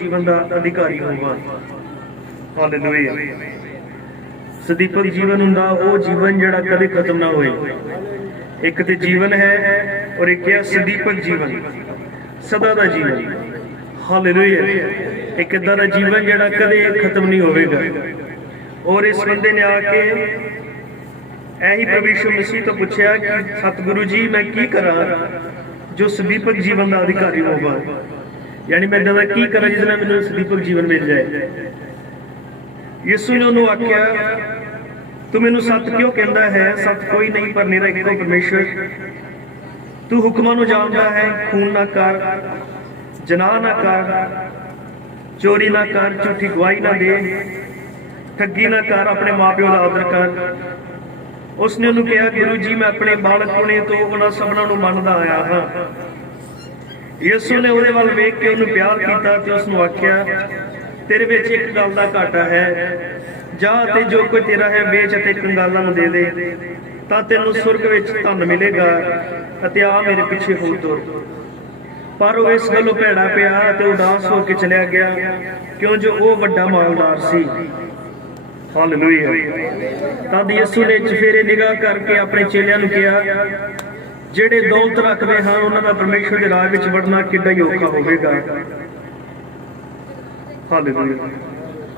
जीवन का अधिकारी होगा। हालेलुया। सदीपक जीवन हुंदा वो जीवन जिहड़ा कदे खत्म ना होए। एक ते जीवन है और एक है सदीपक जीवन, सदा दा जीवन। हालेलुया। एक इदां दा जीवन जिहड़ा कदे खत्म नहीं होवेगा। और इस बंदे ने आके यही प्रभु यीशु मसीह तो पूछा कि सतगुरु जी मैं की करा जो सदीपक जीवन का अधिकारी होगा, यानी मैं दादा की करा जिस मैंने सदीपक जीवन मिल जाए। यीशु ने उन्होंने आख्या तू मैनू सत क्यों कहता है, सत कोई नहीं पर मेरा इको परमेश्वर। तू हुक्मां नूं जानदा है, खून ना कर, जनाह ना कर, चोरी ना कर, झूठी गवाही ना दे, ठगी ना कर, अपने माँ प्यो का आदर कर। उसने उन्होंने कहा गुरु जी मैं अपने बालकपने तो उन्होंने सबना नूं मनदा आया हाँ। यीशु ने उहदे वल वेख के उन्होंने प्यार किया ते उसनूं आख्या तेरे विच एक गल दा घाटा है, जा ते जो कोई तेरा है बेच ते कंगालां नूं दे दे तां तैनूं सुरग विच धन मिलेगा अते आ मेरे पिछे हो तुर। पर वो इस गल्लों भैड़ा पिया ते उदास होकर चलिया गया क्यों जो वो वड्डा मालदार सी। हालेलुया। तद यीशु ने चफेरे निगाह करके अपने चेलियां नूं कहा जेड़े दौलत रखते हैं उन्हां दा परमेश्वर दे राज विच वड़ना किड्डा ही औखा होवेगा। हालेलुया।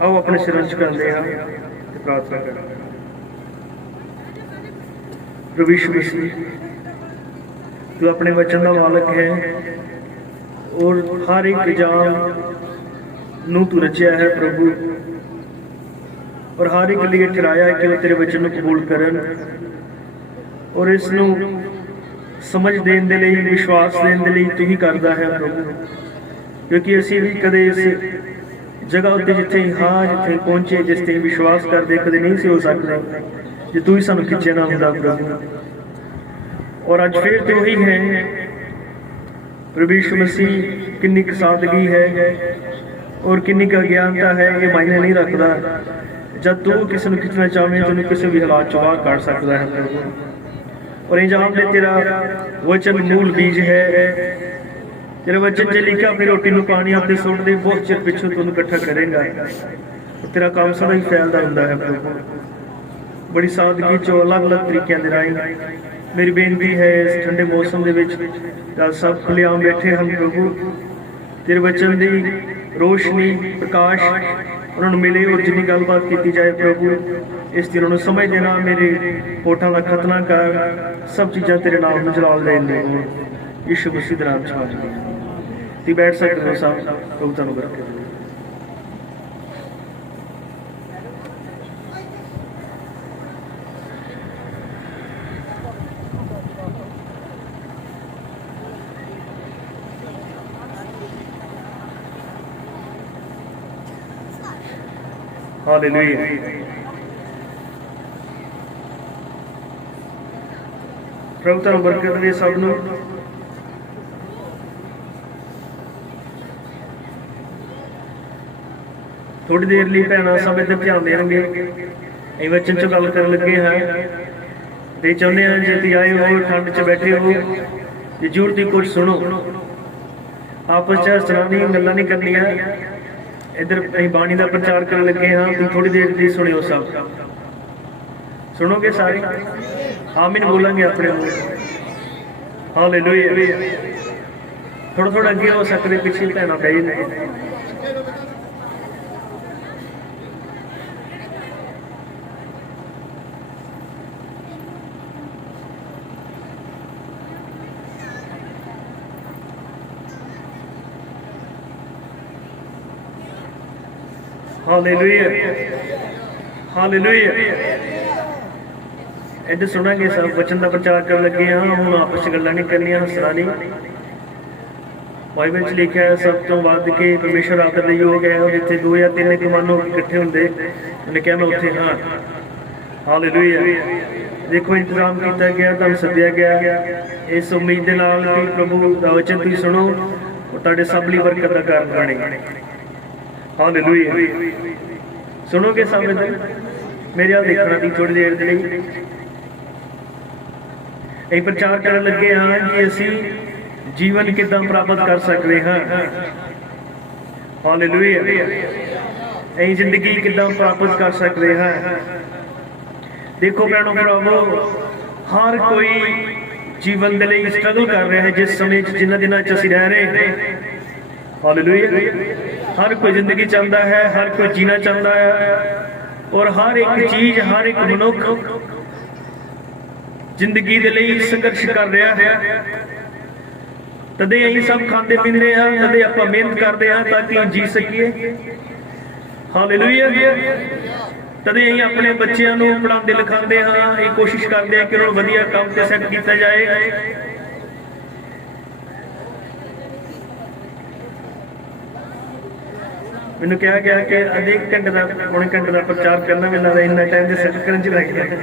आओ अपने सिर झुकाते हैं ते प्रार्थना करें। प्रभु यीशु मसीह तू अपने वचन का मालक है और हर एक जान नूं तू रचिया है प्रभु, और हर एक लिए ठहराया है कि वो तेरे वचन को कबूल करन और इसनूं समझ देने दे लई विश्वास देने दे लई तू ही करदा है प्रभु। क्योंकि असीं भी कदे इस जगह उत्ते जिथे हाँ जिथे पहुंचे जिस ते विश्वास करदे कदे नहीं सी हो सकदे जे तू ही सानूं खिच्चे ना हुंदा प्रभु। और अज फिर तो वही है प्रभु यीशु मसीह, किन्नी क सादगी है और किन्नी क अज्ञानता है ये मायने नहीं रखता। जब तू किसी को खिंचना चाहे तेन किसी भी हालात चो बाहर काट सकता है प्रभु। और इंजाम दे तेरा वचन मूल बीज है, तेरे वचन च लिखा अपनी रोटी नूं पानी आपने सुट दे बहुत चिर पिछों तू इकट्ठा करेगा और तेरा काम सदा ही फैलता हुंदा है प्रभु। बड़ी सादगी चो अलग अलग तरीकों के राही मेरी बेनती है इस ठंडे मौसम दे विच सब खुलेआम बैठे हम प्रभु तेरे वचन की रोशनी प्रकाश उन्होंने मिले और जिन्नी गलबात की जाए प्रभु इस दिन उन्होंने समझ देना मेरे होठों का खतना कर सब चीज़ां तेरे नाम में जलाल देने यीशु मसीह दे नाम च ती बैठ सकते हो सब प्रभु तुहानूं बरकत दे। हालेलुया। प्रभु तुहानूं बरकत दे सब नूं। थोड़ी देर लिए भैन सब इधर ध्यान देंगे अं वचन चो गल कर लगे हैं तो चाहते हैं जे तुम आए हो ठंड च बैठे हो जो जरूर तुम कुछ सुनो आपस च हसना नहीं गल्लां नहीं करनियां। इधर अं बाणी का प्रचार कर लगे हाँ तुम थोड़ी देर की सुनियो सब सुनोगे सारे आमीन बोलेंगे अपने मुंह। हालेलुया। थोड़ा थोड़ा अगे हो सकते पिछले भैन पे हालेलुया। हालेलुया। इधर सुनांगे सब वचन का प्रचार कर लगे हाँ हम आपस गल्लां नहीं करनियां हसना नहीं। बाइबल च लिखा है सब तो वध के परमेश्वर आदर दे योग है जिथे 2 या 3 कमानो इकट्ठे होंदे उन्हें क्या मैं उत्थे हाँ। हालेलुया। देखो इंतजाम किया गया तुहानूं सद्दिया गया इस उम्मीद के नाल कि प्रभु दा वचन तुसीं सुनो और तुहाडे सब लई बरकत दा कारण बने। हालेलुया। सुनोगे सब इधर मेरे हाल देखना दी थोड़ी देर के लिए एक प्रचार कर लगे हाँ कि असी जीवन किदां प्राप्त कर सकते हाँ। ਹਾਲੇਲੂਇਆ। ਅਸੀਂ ਜ਼ਿੰਦਗੀ ਕਿੱਦਾਂ ਪ੍ਰਾਪਤ ਕਰ ਸਕਦੇ ਹਾਂ? ਦੇਖੋ ਭੈਣੋ ਭਰਾਵੋ, ਹਰ ਕੋਈ ਜੀਵਨ ਦੇ ਲਈ ਸਟਰਗਲ ਕਰ ਰਿਹਾ ਹੈ ਜਿਸ ਸਮੇਂ 'ਚ ਜਿਨ੍ਹਾਂ ਦਿਨਾਂ 'ਚ ਅਸੀਂ ਰਹਿ ਰਹੇ ਹਾਂ। ਹਾਲੇਲੂਇਆ। ਹਰ ਕੋਈ ਜ਼ਿੰਦਗੀ ਚਾਹੁੰਦਾ ਹੈ, ਹਰ ਕੋਈ ਜੀਣਾ ਚਾਹੁੰਦਾ ਹੈ, ਔਰ ਹਰ ਇੱਕ ਚੀਜ਼, ਹਰ ਇੱਕ ਮਨੁੱਖ ਜ਼ਿੰਦਗੀ ਦੇ ਲਈ ਸੰਘਰਸ਼ ਕਰ ਰਿਹਾ ਹੈ। ਤਦੇ ਅਸੀਂ ਸਭ ਖਾਂਦੇ ਪੀਂਦੇ ਹਾਂ, ਤਦੇ ਆਪਾਂ ਮਿਹਨਤ ਕਰਦੇ ਹਾਂ ਤਾਂ ਕਿ ਜੀ ਸਕੀਏ। ਹਾਲੇਲੂਇਆ। ਤਦੇ ਅਸੀਂ ਆਪਣੇ ਬੱਚਿਆਂ ਨੂੰ ਪੜ੍ਹਾਉਂਦੇ ਲਿਖਾਉਂਦੇ ਹਾਂ, ਇਹ ਕੋਸ਼ਿਸ਼ ਕਰਦੇ ਹਾਂ ਕਿ ਉਹਨਾਂ ਨੂੰ ਵਧੀਆ ਕੰਮ ਤੇ ਸੈੱਟ ਕੀਤਾ ਜਾਏ। ਮੈਨੂੰ ਕਿਹਾ ਗਿਆ ਕਿ ਅੱਧੇ ਘੰਟੇ ਦਾ, ਪੌਣੇ ਘੰਟੇ ਦਾ ਪ੍ਰਚਾਰ ਕਰਨਾ, ਮੈਨੂੰ ਲੱਗਦਾ ਇੰਨਾ ਟਾਈਮ ਦੇ ਸੈੱਟ ਕਰਨ 'ਚ ਲੱਗ ਜਾਂਦਾ।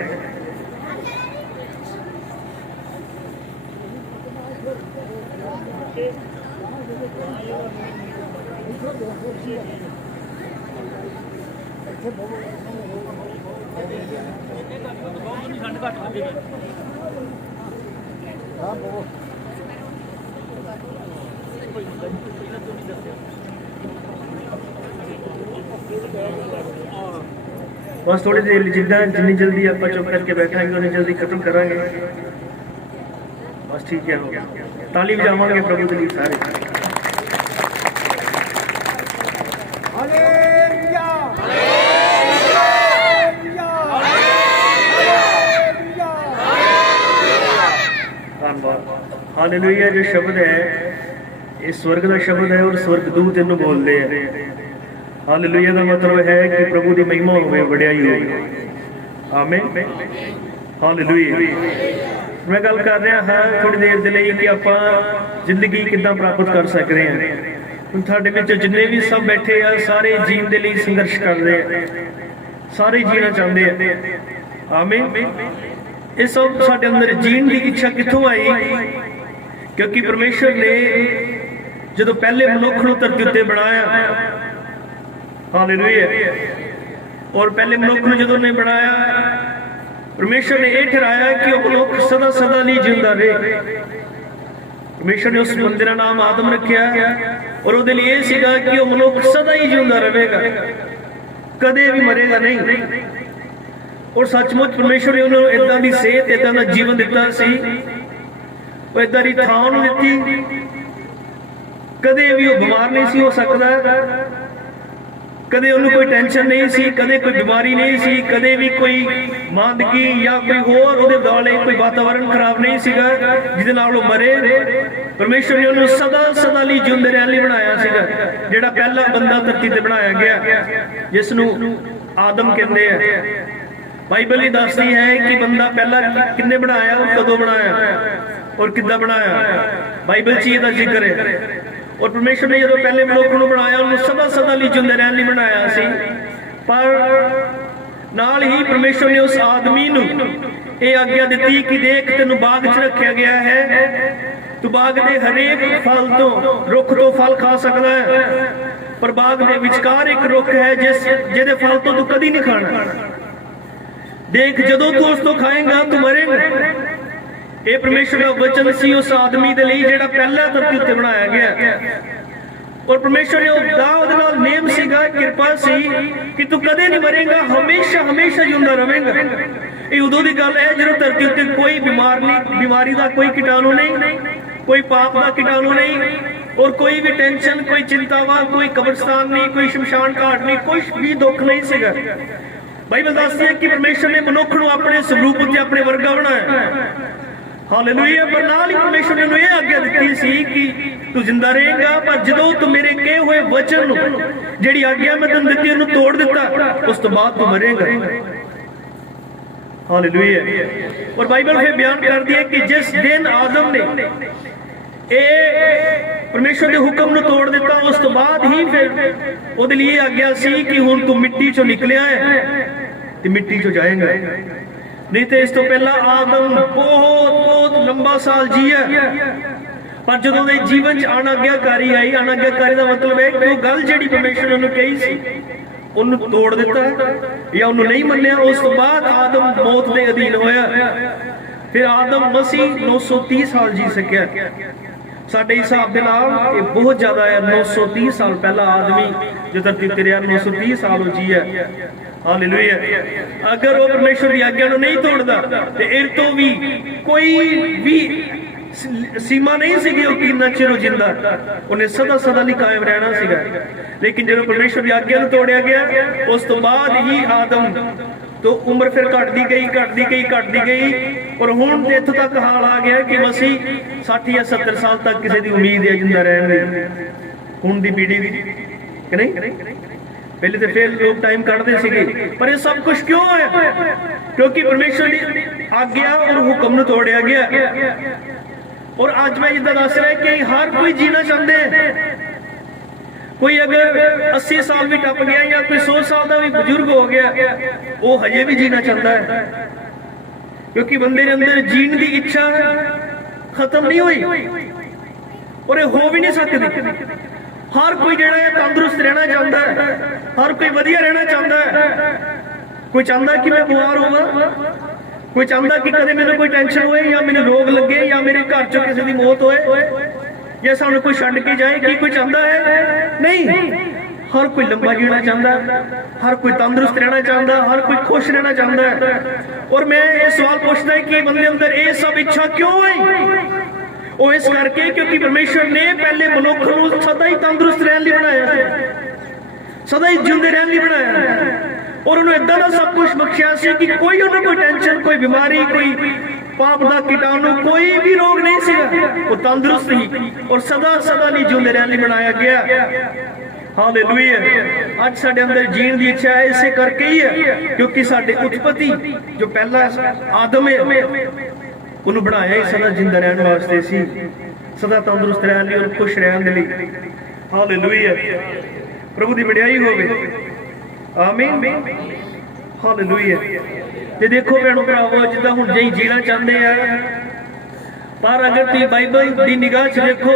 बस थोड़ी देर जितनी जल्दी आप चुप करके बैठाएंगे उतनी जल्दी खत्म करांगे। बस ठीक है, हो गया। ताली बजावांगे प्रभु के लिए सारे। हालेलुया। जो शब्द है ये स्वर्ग का शब्द है और स्वर्गदूत इन्हों बोलते हैं। हालेलुया का मतलब है कि प्रभु की महिमा होवे, वडियाई होवे। आमीन। हालेलुया। मैं गल कर रहा हाँ थोड़ी देर के लिए कि आप जिंदगी किद्दां प्राप्त कर सकते हैं। साडे विच जिन्ने भी सब बैठे हैं सारे जीवन के लिए संघर्ष कर रहे हैं, सारे जीना चाहते हैं। आमीन। ये सब साडे अंदर जीण की इच्छा कित्थों आई? क्योंकि परमेश्वर ने जो पहले मनुख नूं धरती उत्ते बनाया, हालेलुया, और पहले मनुख नूं जदों ने बनाया परमेश्वर ने यह ठहराया कि वह मनुख सदा सदा नहीं जिंदा रहे। परमेश्वर ने उस बंदे का नाम आदम रखा और वो लिए सीगा कि वह मनुख सदा ही जिंदा रहेगा, कदे भी मरेगा नहीं। और सचमुच परमेश्वर ने उन्होंने इदां दी सेहत, इदां दा जीवन दिता सी, वो इदां दी थां उन्होंने दित्ती, कदे भी वो बीमार नहीं सी हो सकता, कदे उन्हें कोई टेंशन नहीं सी, कदे कोई बीमारी नहीं सी, कदे भी कोई मांदगी या कोई होर उहदे दुआले कोई वातावरण खराब नहीं सीगा जिहदे नाल वो मरे। परमेश्वर ने उन्हें सदा सदा लई जिंदे रहण लई बनाया सीगा। जिहड़ा पहला बंदा धरती ते बनाया गया जिसनूं आदम कहंदे आ। बाइबल ही दसदी है कि बंदा पहला किन्ने बनाया और कदों बनाया और किद्दां बनाया। बाइबल च इहदा जिक्र है। और परमेश्वर ने जो पहले मनुख नूं बनाया उन्हें सदा सदा लई जिंदे रहण लई बनाया सी, पर नाल ही परमेश्वर ने उस आदमी नूं ये आग्ञा दी कि देख तैनूं बाग च रखिया गया है, तू बाग दे हरेक फल तो रुख तो फल खा सकदा है, पर बाग दे विचकार एक रुख है जिहदे फल तो तू कदी नहीं खाना। देख जदों तू उस तो खाएगा तू मरेगा। ये परमेश्वर का वचन सी उस आदमी दे लई जिहड़ा पहला धरती उत्ते बनाया गया। और परमेश्वर ने उहदे नाल नेम सीगा, कृपा सी कि तू कदे नहीं मरेगा, हमेशा हमेशा जिंदा रहेगा। ये उदों दी गल है जदों धरती उत्ते कोई बीमारी का कोई कीटाणु नहीं, कोई पाप का कीटाणु नहीं, और कोई भी टेंशन, कोई चिंतावा, कोई कब्रिस्तान नहीं, कोई शमशान घाट नहीं, कुछ भी दुख नहीं सीगा। बाइबल दसदी है कि परमेश्वर ने मनुख नूं अपने स्वरूप उत्ते अपने वर्गा बनाया। हालेलुया। पर नाल ही परमेश्वर ने उन्हें आज्ञा दी सी कि तू जिंदा रहेगा, पर जदों तू मेरे कहे हुए वचन नूं जिहड़ी आज्ञा मैं तैनूं दित्ती उहनूं तोड़ दिता उस तो बाद तू मरेगा। हालेलुया। और बाइबल फिर बयान करदी है कि जिस दिन आदम ने परमेश्वर के हुक्म नूं तोड़ दिता उस तो बाद ही फिर उहदे लिए आज्ञा सी कि हुण तू मिट्टी चों निकलिया है ते मिट्टी चों जाएगा। नहीं तो इस तो पहला आदम बहुत बहुत लंबा साल जिया, पर जो जीवन च अनाज्ञाकारी आई, अनाज्ञाकारी का मतलब है कि वो गल जिहड़ी परमेश्वर ने उन्हें कही सी उन्हें तोड़ दिता या उन्हें नहीं मन्निया। उस तो बाद आदम मौत के अधीन होया। फिर आदम मसीह 930 साल जी सकिया। ਸਾਡੇ ਹਿਸਾਬ ਦੇ ਨਾਲ ਇਹ ਬਹੁਤ ਜ਼ਿਆਦਾ ਹੈ। 930 ਸਾਲ ਪਹਿਲਾਂ ਆਦਮੀ ਜੋ ਧਰਤੀ ਤੇ ਰਿਹਾ, 930 ਸਾਲ ਹੋ ਜੀ ਹੈ। ਹਾਲੇਲੂਇਆ। ਅਗਰ ਉਹ ਪਰਮੇਸ਼ਵਰ ਦੀ ਆਗਿਆ ਨੂੰ ਨਹੀਂ ਤੋੜਦਾ ਤੇ ਇਹ ਤੋਂ ਵੀ ਕੋਈ ਵੀ ਸੀਮਾ ਨਹੀਂ ਸੀਗੀ ਉਹ ਕਿੰਨਾ ਚਿਰ ਜਿੰਦਾ, ਉਹਨੇ ਸਦਾ ਸਦਾ ਲਈ ਕਾਇਮ ਰਹਿਣਾ ਸੀਗਾ। ਲੇਕਿਨ ਜਦੋਂ ਪਰਮੇਸ਼ਵਰ ਦੀ ਆਗਿਆ ਨੂੰ ਤੋੜਿਆ ਗਿਆ, ਉਸ ਤੋਂ ਬਾਅਦ ਹੀ ਆਦਮ ਤੋਂ ਉਮਰ ਫਿਰ ਘਟਦੀ ਗਈ ਔਰ ਹੁਣ ਇੱਥੋਂ ਤੱਕ ਹਾਲ ਆ ਗਿਆ ਕਿ ਮਸੀਹ 60 ਜਾਂ 70 ਸਾਲ ਤੱਕ ਕਿਸੇ ਦੀ ਉਮੀਦ ਹੈ ਜਿੰਦਾ ਰਹਿਣ ਦੀ, ਹੁਣ ਦੀ ਪੀੜ੍ਹੀ ਦੀ, ਕਿ ਨਹੀਂ? ਪਹਿਲੇ ਤੇ ਫਿਰ ਲੋਕ ਟਾਈਮ ਕੱਢਦੇ ਸੀਗੇ, ਪਰ ਇਹ ਸਭ ਕੁਝ ਕਿਉਂ ਹੋਇਆ? ਕਿਉਂਕਿ ਪਰਮੇਸ਼ਵਰ ਦੀ ਆਗਿਆ ਔਰ ਹੁਕਮ ਨੂੰ ਤੋੜਿਆ ਗਿਆ। ਔਰ ਅੱਜ ਮੈਂ ਜਿੱਦਾਂ ਦੱਸ ਰਿਹਾ ਕਿ ਹਰ ਕੋਈ ਜੀਣਾ ਚਾਹੁੰਦੇ ਹੈ। ਕੋਈ ਅਗਰ 80 ਸਾਲ ਵੀ ਟੱਪ ਗਿਆ ਜਾਂ ਕੋਈ 100 ਸਾਲ ਦਾ ਵੀ ਬਜ਼ੁਰਗ ਹੋ ਗਿਆ, ਉਹ ਹਜੇ ਵੀ ਜੀਣਾ ਚਾਹੁੰਦਾ ਹੈ, ਕਿਉਂਕਿ ਬੰਦੇ ਦੇ ਅੰਦਰ ਜੀਣ ਦੀ ਇੱਛਾ ਖਤਮ ਨਹੀਂ ਹੋਈ ਔਰ ਇਹ ਹੋ ਵੀ ਨਹੀਂ ਸਕਦੀ। ਹਰ ਕੋਈ ਜਿਹੜਾ ਹੈ ਤੰਦਰੁਸਤ ਰਹਿਣਾ ਚਾਹੁੰਦਾ ਹੈ, ਹਰ ਕੋਈ ਵਧੀਆ ਰਹਿਣਾ ਚਾਹੁੰਦਾ ਹੈ। ਕੋਈ ਚਾਹੁੰਦਾ ਕਿ ਮੈਂ ਬਿਮਾਰ ਹੋਵਾਂ, ਕੋਈ ਚਾਹੁੰਦਾ ਕਿ ਕਦੇ ਮੈਨੂੰ ਕੋਈ ਟੈਨਸ਼ਨ ਹੋਏ ਜਾਂ ਮੈਨੂੰ ਰੋਗ ਲੱਗੇ ਜਾਂ ਮੇਰੇ ਘਰ ਚੋਂ ਕਿਸੇ ਦੀ ਮੌਤ ਹੋਏ ਜਾਂ ਸਾਨੂੰ ਕੋਈ ਛੱਡ ਕੇ ਜਾਏ। ਕੀ ਕੋਈ ਚਾਹੁੰਦਾ ਹੈ? ਨਹੀਂ। ਹਰ ਕੋਈ ਲੰਬਾ ਜੀਣਾ ਚਾਹੁੰਦਾ, ਹਰ ਕੋਈ ਤੰਦਰੁਸਤ ਰਹਿਣਾ ਚਾਹੁੰਦਾ, ਹਰ ਕੋਈ ਖੁਸ਼ ਰਹਿਣਾ ਚਾਹੁੰਦਾ ਹੈ। ਔਰ ਮੈਂ ਇਹ ਸਵਾਲ ਪੁੱਛਦਾ ਕਿ ਬੰਦੇ ਅੰਦਰ ਇਹ ਸਭ ਇੱਛਾ ਕਿਉਂ ਹੈ? ਉਹ ਇਸ ਕਰਕੇ ਕਿਉਂਕਿ ਪਰਮੇਸ਼ਵਰ ਨੇ ਪਹਿਲੇ ਮਨੁੱਖ ਨੂੰ ਸਦਾ ਹੀ ਤੰਦਰੁਸਤ ਰਹਿਣ ਲਈ ਬਣਾਇਆ, ਸਦਾ ਹੀ ਜਿਉਂਦੇ ਰਹਿਣ ਲਈ ਬਣਾਇਆ ਔਰ ਉਹਨੂੰ ਏਦਾਂ ਦਾ ਸਭ ਕੁਝ ਬਖਸ਼ਿਆ ਸੀ ਕਿ ਕੋਈ ਉਹਨੂੰ ਕੋਈ ਟੈਨਸ਼ਨ, ਕੋਈ ਬਿਮਾਰੀ, ਕੋਈ ਪਾਪ ਦਾ ਕੀਟਾਣੂ, ਕੋਈ ਵੀ ਰੋਗ ਨਹੀਂ ਸੀਗਾ। ਉਹ ਤੰਦਰੁਸਤ ਹੀ ਔਰ ਸਦਾ ਸਦਾ ਲਈ ਜਿਉਂਦੇ ਰਹਿਣ ਲਈ ਬਣਾਇਆ ਗਿਆ। ਹਾਲੇਲੂਇਆ। ਅੱਜ ਸਾਡੇ ਅੰਦਰ ਜੀਣ ਦੀ ਇੱਛਾ ਹੈ, ਇਸੇ ਕਰਕੇ ਹੀ ਹੈ ਕਿਉਂਕਿ ਸਾਡੇ ਉਤਪਤੀ ਜੋ ਪਹਿਲਾ ਆਦਮ ਹੈ ਉਹਨੂੰ ਬਣਾਇਆ ਹੀ ਸਦਾ ਜਿੰਦਾ ਰਹਿਣ ਵਾਸਤੇ ਸੀ, ਸਦਾ ਤੰਦਰੁਸਤ ਰਹਿਣ ਲਈ ਔਰ ਖੁਸ਼ ਰਹਿਣ ਦੇ ਲਈ। ਹਾਲੇਲੂਇਆ। ਪ੍ਰਭੂ ਦੀ ਵਡਿਆਈ ਹੋਵੇ। ਆਮੀਨ। ਹਾਲੇਲੂਇਆ। ਤੇ ਦੇਖੋ ਭੈਣੋ ਭਰਾਵੋ, ਜਿੱਦਾਂ ਹੁਣ ਜਈ ਜੀਣਾ ਚਾਹੁੰਦੇ ਆ, ਪਰ ਅਗਰ ਤੁਸੀਂ ਬਾਈਬਲ ਦੀ ਨਿਗਾਹ 'ਚ ਦੇਖੋ,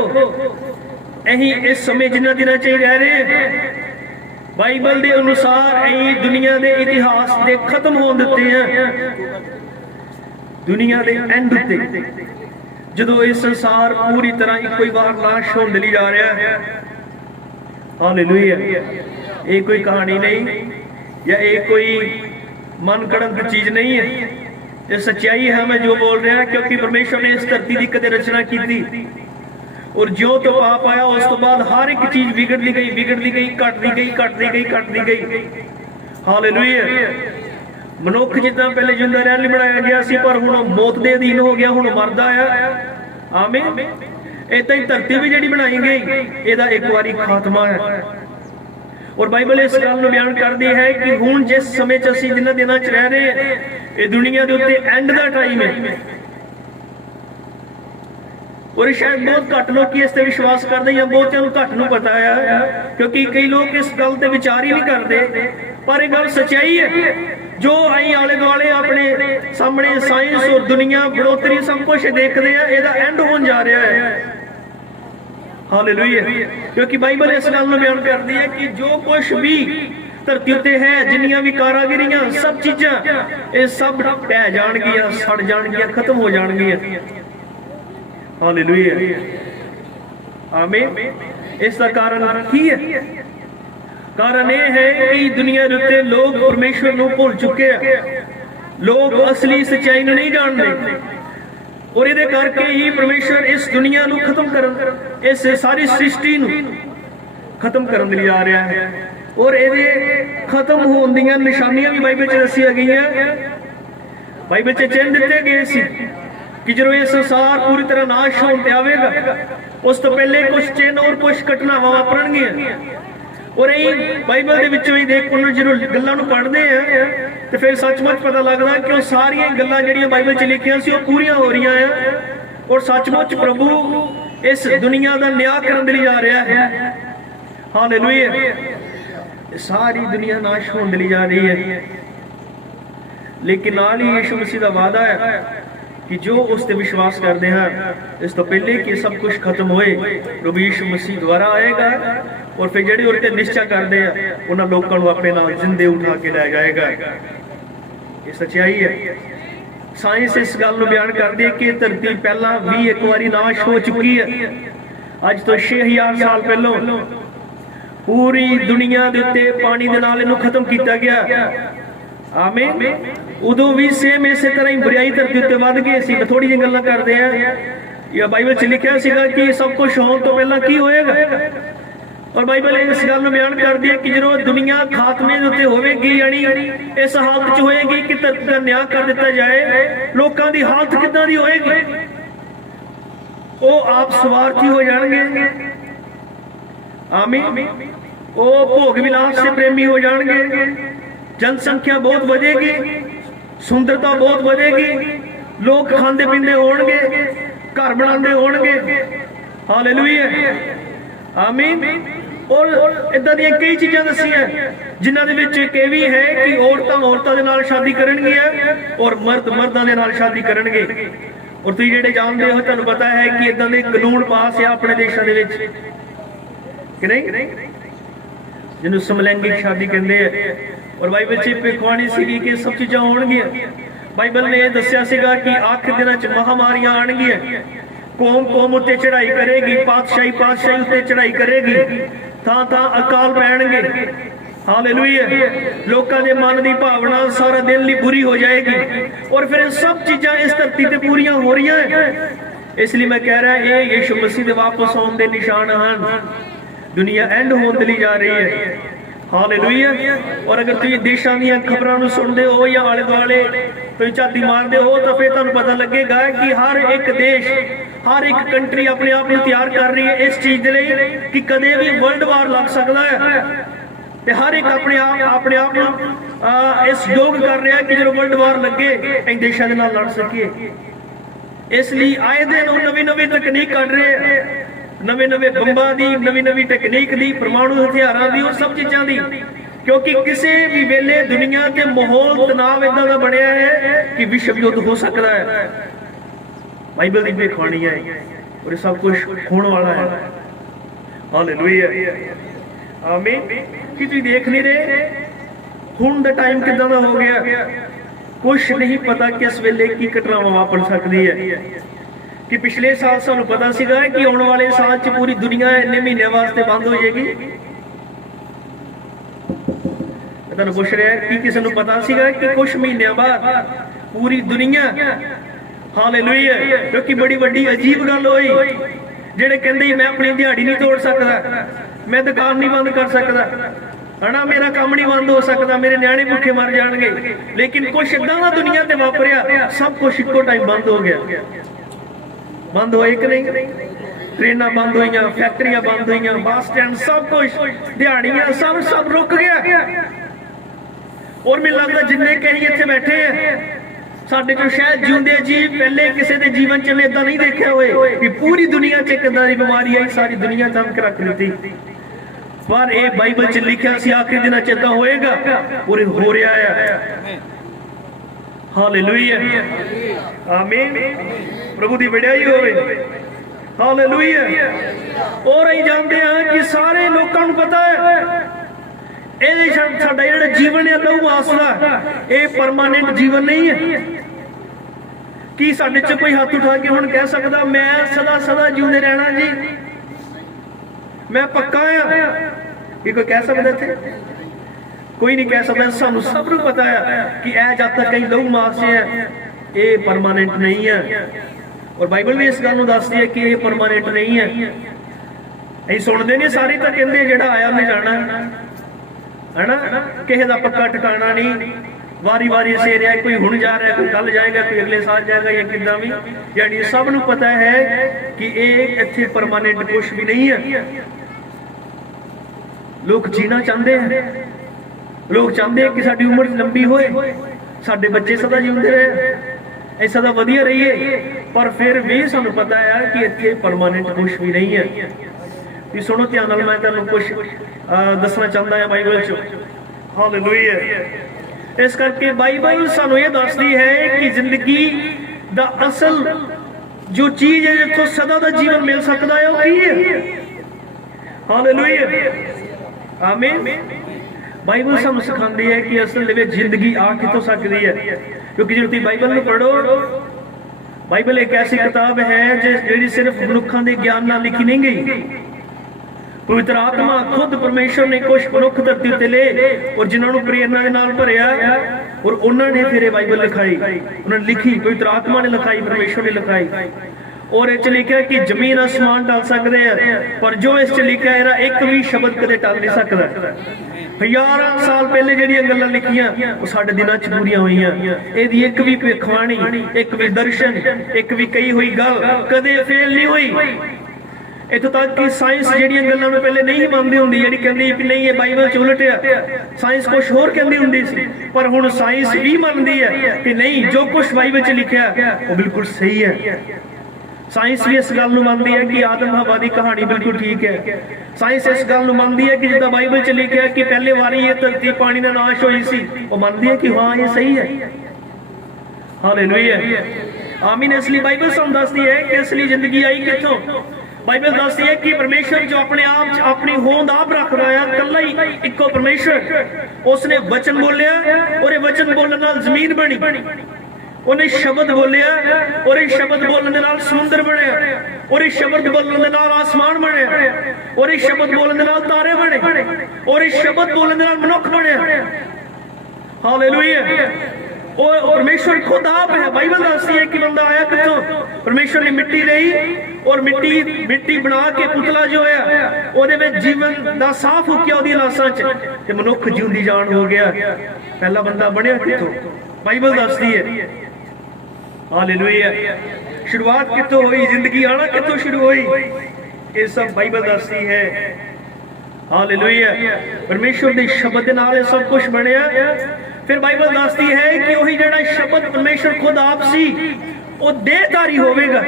ਅਸੀਂ ਇਸ ਸਮੇਂ ਜਿੰਨਾ ਦਿਨਾਂ 'ਚ ਰਹਿ ਰਹੇ, ਬਾਈਬਲ ਦੇ ਅਨੁਸਾਰ ਅਸੀਂ ਦੁਨੀਆ ਦੇ ਇਤਿਹਾਸ ਦੇ ਖਤਮ ਹੋਣ ਦਿੱਤੇ ਆ। ਦੁਨੀਆ ਦੇ ਐਂਡ ਉੱਤੇ ਜਦੋਂ ਇਹ ਸੰਸਾਰ ਪੂਰੀ ਤਰ੍ਹਾਂ ਇੱਕੋ ਹੀ ਵਾਰ ਨਾਸ਼ ਹੋਣ ਲਈ ਜਾ ਰਿਹਾ ਹੈ। ਹਾਲੇਲੂਇਆ। ਇਹ ਕੋਈ ਕਹਾਣੀ ਨਹੀਂ ਜਾਂ ਇਹ ਕੋਈ मन गढ़ंत चीज नहीं है, ये सच्चाई है मैं जो बोल रहा, क्योंकि परमेश्वर ने इस धरती की कदे रचना की थी और जो तो पाप आया उस तो बाद हर एक चीज बिगड़ती गई, घटती गई। हालेलुया। मनुख जितना पहले जिंदा रहने बनाया गया सी, पर हुण मौत दे अधीन हो गया, हुण मरदा है। आमीन। इदां ही धरती भी जिहड़ी बनाई गई, इहदा एक बारी खात्मा है और बाइबल इस गल नूं बयान करदी है कि हुण जिस समय च असीं जिन्हां दिनां च रह रहे हैं, ये दुनिया दे उत्ते एंड दा टाइम है और शायद बहुत घट लोग इस ते विश्वास करते हैं, बहुतिआं नूं घट नूं पता है क्योंकि कई लोग इस गल ते विचार ही नहीं करते, पर यह गल सच्चाई है जो आई आले दुआले अपने सामने साइंस और दुनिया बढ़ोतरी सब कुछ देखते हैं, इहदा एंड होण जा रहा है। हालेलुया। क्योंकि बाइबल इस गल नूं बयान करदी है कि जो कुछ भी धरती उत्ते है, जिन्नियां भी कारागिरियां, सब चीज़ां, ये सब ढह जाणगियां, सड़ जाणगियां, खत्म हो जाणगियां। हालेलुया। आमीन। इसका कारण की है? कारण यह है कि दुनिया के उत्ते लोग परमेश्वर नूं भुल चुके हैं, लोग असली सच्चाई नूं नहीं जानते और इहदे करके ही परमेश्वर इस दुनिया नूं खत्म करन, इस सारी सृष्टि नूं खत्म करन लई आ रहा है और इहदे खत्म होण दीयां निशानियां भी बाइबल च दस्सियां गईयां। बाइबल च चिन्ह दित्ते गए सी कि जदों ये संसार पूरी तरह नाश होण ते आवेगा, उस तो पहले कुछ चिन्ह और कुछ घटनावां वापरनगियां और यही बाइबल दे विचों ही देख उन्होंने जो गल्लां नूं पढ़दे हैं तो फिर सचमुच पता लगदा कि वो सारियां गल्लां जिहड़ियां बाइबल च लिखियां सी वो पूरीआं हो रहीआं हैं और सचमुच प्रभु इस दुनिया दा न्याय करन लई जा रहा है। हालेलुया। सारी दुनिया नाश होण लई जा रही है, लेकिन नाल ही यीशु मसीह दा वादा है कि जो उस ते विश्वास करते हैं, इस तो पहले कि सब कुछ खत्म होए, प्रभु यीशु मसीह दोबारा आएगा और फिर जिहड़े उहते निश्चय करते हैं उन्हां लोकां नूं अपने नाल जिंदे उठा के लै जाएगा। ये सच्चाई है। साइंस इस गल नूं बयान करदी है कि धरती पहला भी एक बारी नाश हो चुकी है ਅੱਜ ਤੋਂ 6000 ਸਾਲ ਪਹਿਲਾਂ पूरी दुनिया के उत्ते पानी दे नाल इहनूं खत्म किया गया। आमीन। उदों भी सेम इस तरह ही बुराई धरती उत्ते वध गई सी। थोड़ी जी गल्लां करदे आ, या बाइबल च लिखिया सीगा कि सब कुछ होण तो पहलां की होएगा, और बाइबल इस गल नूं बयान करदी है कि जदों दुनिया खात्मे दे उत्ते होवेगी, यानी इस हालत च होएगी कि धरती दा न्याय कर दिता जाए, लोकां दी हालत किदां दी होएगी? ਉਹ ਆਪ ਸਵਾਰਥੀ ਹੋ ਜਾਣਗੇ। आमीन। वो भोग विलास से प्रेमी हो जाएंगे, जनसंख्या बहुत बढ़ेगी, सुंदरता बहुत बढ़ेगी, लोग खांदे पींदे होणगे, घर बनांदे होणगे। हालेलुया। आमीन। और इदां दी कई चीज़ां दसियां जिन्हां दे विच इह भी है कि औरतां दे नाल शादी करनगियां और मर्द मर्दां दे नाल शादी करनगे। और तुसीं जिहड़े जाणदे हो, तुहानूं पता है कि इदां दे कानून पास है अपने देशां दे विच कि नहीं, जिन्होंने समलैंगिक शादी कहते हैं। और बाइबल च भविष्यवाणी सी कि सब चीज़ां होणगियां। बाइबल ने यह दस्सिया सीगा कि आखिर दिनां च महामारियां आणगियां, कौम कौम उत्ते चढ़ाई करेगी, पातशाही उत्ते चढ़ाई करेगी, थां थां अकाल पैणगे। हालेलुया। लोकां दे मन दी भावना सारा दिन लई बुरी हो जाएगी, और फिर सब चीज़ां इस धरती ते पूरीआं हो रहीआं हैं। इसलिए मैं कह रहा ये यीशु मसीह दे वापस आउण दे निशान हैं। दुनिया एंड होने ली जा रही है। हालेलुया। और अगर तुम देशों दी खबरों को सुनते हो या आले दुआले तुम झाती मारते हो, तो फिर तुहानूं पता लगेगा कि हर एक देश, हर एक कंट्री अपने आप को तैयार कर रही है इस चीज़ के लिए कि कदे भी वर्ल्ड वार लग सकता है। तो हर एक अपने आप इस योग कर रहा है कि जो वर्ल्ड वार लगे इन देशों के नाल लड़ सकिए। इसलिए आए दिन नवी नवी तकनीक कर रहे हैं, नवे नवे बंबां दी, नवी नवी टैक्नीक दी, परमाणु हथियारां दी, और सब चीज़ां दी, क्योंकि किसी भी वेले दुनिया के माहौल तनाव इदां दा बनिया है कि विश्व युद्ध हो सकता है। बाइबल दी भविष्यवाणी है और सब कुछ होने वाला है। हालेलुया। आमीन। कि तुसीं देख नहीं रहे हुण दा टाइम किदां दा हो गया, कुछ नहीं पता किस वेले की घटनावां वापर सकदी है। कि पिछले साल सानू पता सीगा कि आने वाले साल च पूरी दुनिया इन्ने महीने वास्ते बंद हो जाएगी। मैं तुहानू पुछ रहा कि किसी नू पता सीगा कि कुछ महीने बाद पूरी दुनिया, हालेलुया, क्योंकि बड़ी वड्डी अजीब गल होई। जेड़े कहंदे मैं अपनी दिहाड़ी नहीं तोड़ सकता, मैं दुकान नहीं बंद कर सकता, है ना, मेरा काम नहीं बंद हो सकता, मेरे न्याणे भुखे मर जाएंगे। लेकिन कुछ इदां दा दुनिया ते वापरिया, सब कुछ इक्को टाइम बंद हो गया। बंद होए कि नहीं? ट्रेनां बंद हुई, फैक्ट्रियां बंद हुई, बस स्टैंड, सब कुछ, दिहाड़ियां, सब रुक गया। और मैनूं लगदा जिन्ने कहीं इत्थे बैठे हैं साडे चों शायद जिउंदे जी पहले किसी के जीवन च इदां नहीं देखा होए कि पूरी दुनिया च एक इदां दी बीमारी आई, सारी दुनिया थम के रख दी। पर यह बाइबल च लिखिया सी आखिरी दिनां च इदां होएगा, और हो रहा है। हालेलुया। आमीन। प्रभु दी वडियाई होवे। हालेलुया। और असीं जानते हैं कि सारे लोकां नूं पता है ये साडा जिहड़ा जीवन है लहू मास दा, ये परमानेंट जीवन नहीं है। कि साडे च कोई हाथ उठा के हुण कह सकदा मैं सदा सदा जीउंदे रहना जी, मैं पक्का आ? कि कोई कह सकदा इत्थे? कोई नहीं कह सकता। सानू सब नूं पता है कि यह जब तक कहीं लहू मास है ये परमानेंट नहीं है। और बाइबल भी इस गल नूं दसदी है कि ये परमानेंट नहीं है। असीं सुणदे नहीं, सारे तां कहंदे जिहड़ा आया उहने जाना है ना, किसी दा पक्का ठिकाना नहीं, वारी वारी से रहा, कोई हुण जा रहा है, कोई कल जाएगा, कोई अगले साल जाएगा, या किदां भी, यानी सब नूं पता है कि ये इत्थे परमानेंट कुछ भी नहीं है। लोग जीना चाहते हैं, लोग चाहते हैं कि साडी उम्र लंबी होए, साडे बच्चे सदा जीउंदे रहे, सदा वधिया रहिए, पर फिर भी सानू पता है कि इत्थे परमानेंट कुछ भी नहीं है। कि सुनो ध्यान नाल, मैं तुहानू कुछ दसना चाहता है बाइबल च। हालेलुया। इस करके बाइबल सानू ये दसदी है कि जिंदगी दा असल जो चीज है जिथों सदा दा जीवन मिल सकता है, वो की है? हालेलुया। आमीन। बाइबल सानू सिखाती है कि असल में जिंदगी आ कितों सकती है, क्योंकि जो तुम बाइबल में पढ़ो, बाइबल एक ऐसी किताब है जिहड़ी सिर्फ मनुखां दे ज्ञान नाल लिखी नहीं गई। पवित्र आत्मा खुद परमेश्वर ने कुछ मनुख धरती उत्ते ले और जिन्होंने प्रेरणा दे नाल भरिया और उन्होंने फिर बाइबल लिखाई, उन्होंने लिखी, पवित्र आत्मा ने लिखाई, परमेश्वर ने लिखाई। और इस लिखा कि जमीन आसमान टल सकते हैं पर जो इस लिखा है एक भी शब्द कदे टल नहीं सकता। हज़ारां साल पहले जिहड़ियां गल्लां लिखियां वो साडे दिनां च पूरीआं होईयां। इहदी एक भी भविष्यवाणी, एक भी दर्शन, एक भी कही हुई गल कदे फेल नहीं हुई। इत्थों तक कि साइंस जिहड़ियां गल्लां नूं पहले नहीं मनदी हुंदी, जिहड़ी कहंदी कि नहीं ये बाइबल च उलट है, साइंस कुछ होर कहंदी हुंदी सी, पर हुण साइंस भी मनदी है कि नहीं जो कुछ बाइबल च लिखिआ वो बिल्कुल सही है। साइंस भी इस गल नूं मनदी है कि आदम हवा दी कहानी बिल्कुल ठीक है। साइंस इस गल नूं मनदी है कि जिद्दां बाइबल च लिखिआ कि पहले वारी ये धरती पानी नाल नाश होई सी, वो मनदी है कि हाँ ये सही है। हालेलुया, आमीन। इसलिए बाइबल सानूं दसदी है कि असली जिंदगी आई कित्थों। बाइबल दसदी है कि परमेश्वर जो अपने आप अपनी होंद आप रख रहा है, कल्ला ही इक्को परमेश्वर, उसने वचन बोलिया और ये वचन बोलने नाल जमीन बनी, उन्हें शब्द बोलिया और इस शब्द बोलने नाल समुद्र बनया, और इस शब्द बोलने नाल आसमान बनया, और इस शब्द बोलने नाल तारे बने, और इस शब्द बोलने नाल मनुख बनया। हालेलुया। और परमेश्वर खुद आप है। बाइबल दसदी है कि बंदा आया कित्थों, परमेश्वर ने मिट्टी लई और मिट्टी बना के पुतला जो है ओदे विच जीवन दा साफ हुक्या ओदी लाशां च ते मनुख जिउंदी जान हो गया। पहला बंदा बनया कित्थों, बाइबल दसदी है। हालेलुया। शुरुआत कित्थों हुई, जिंदगी आना कित्थों शुरू हुई, ये सब बाइबल दसदी है। हालेलुया। परमेश्वर दे शब्द दे नाल सब कुछ बनया। फिर बाइबल दसदी है कि वही जड़ा शब्द परमेश्वर खुद आप सी वो देहधारी होवेगा।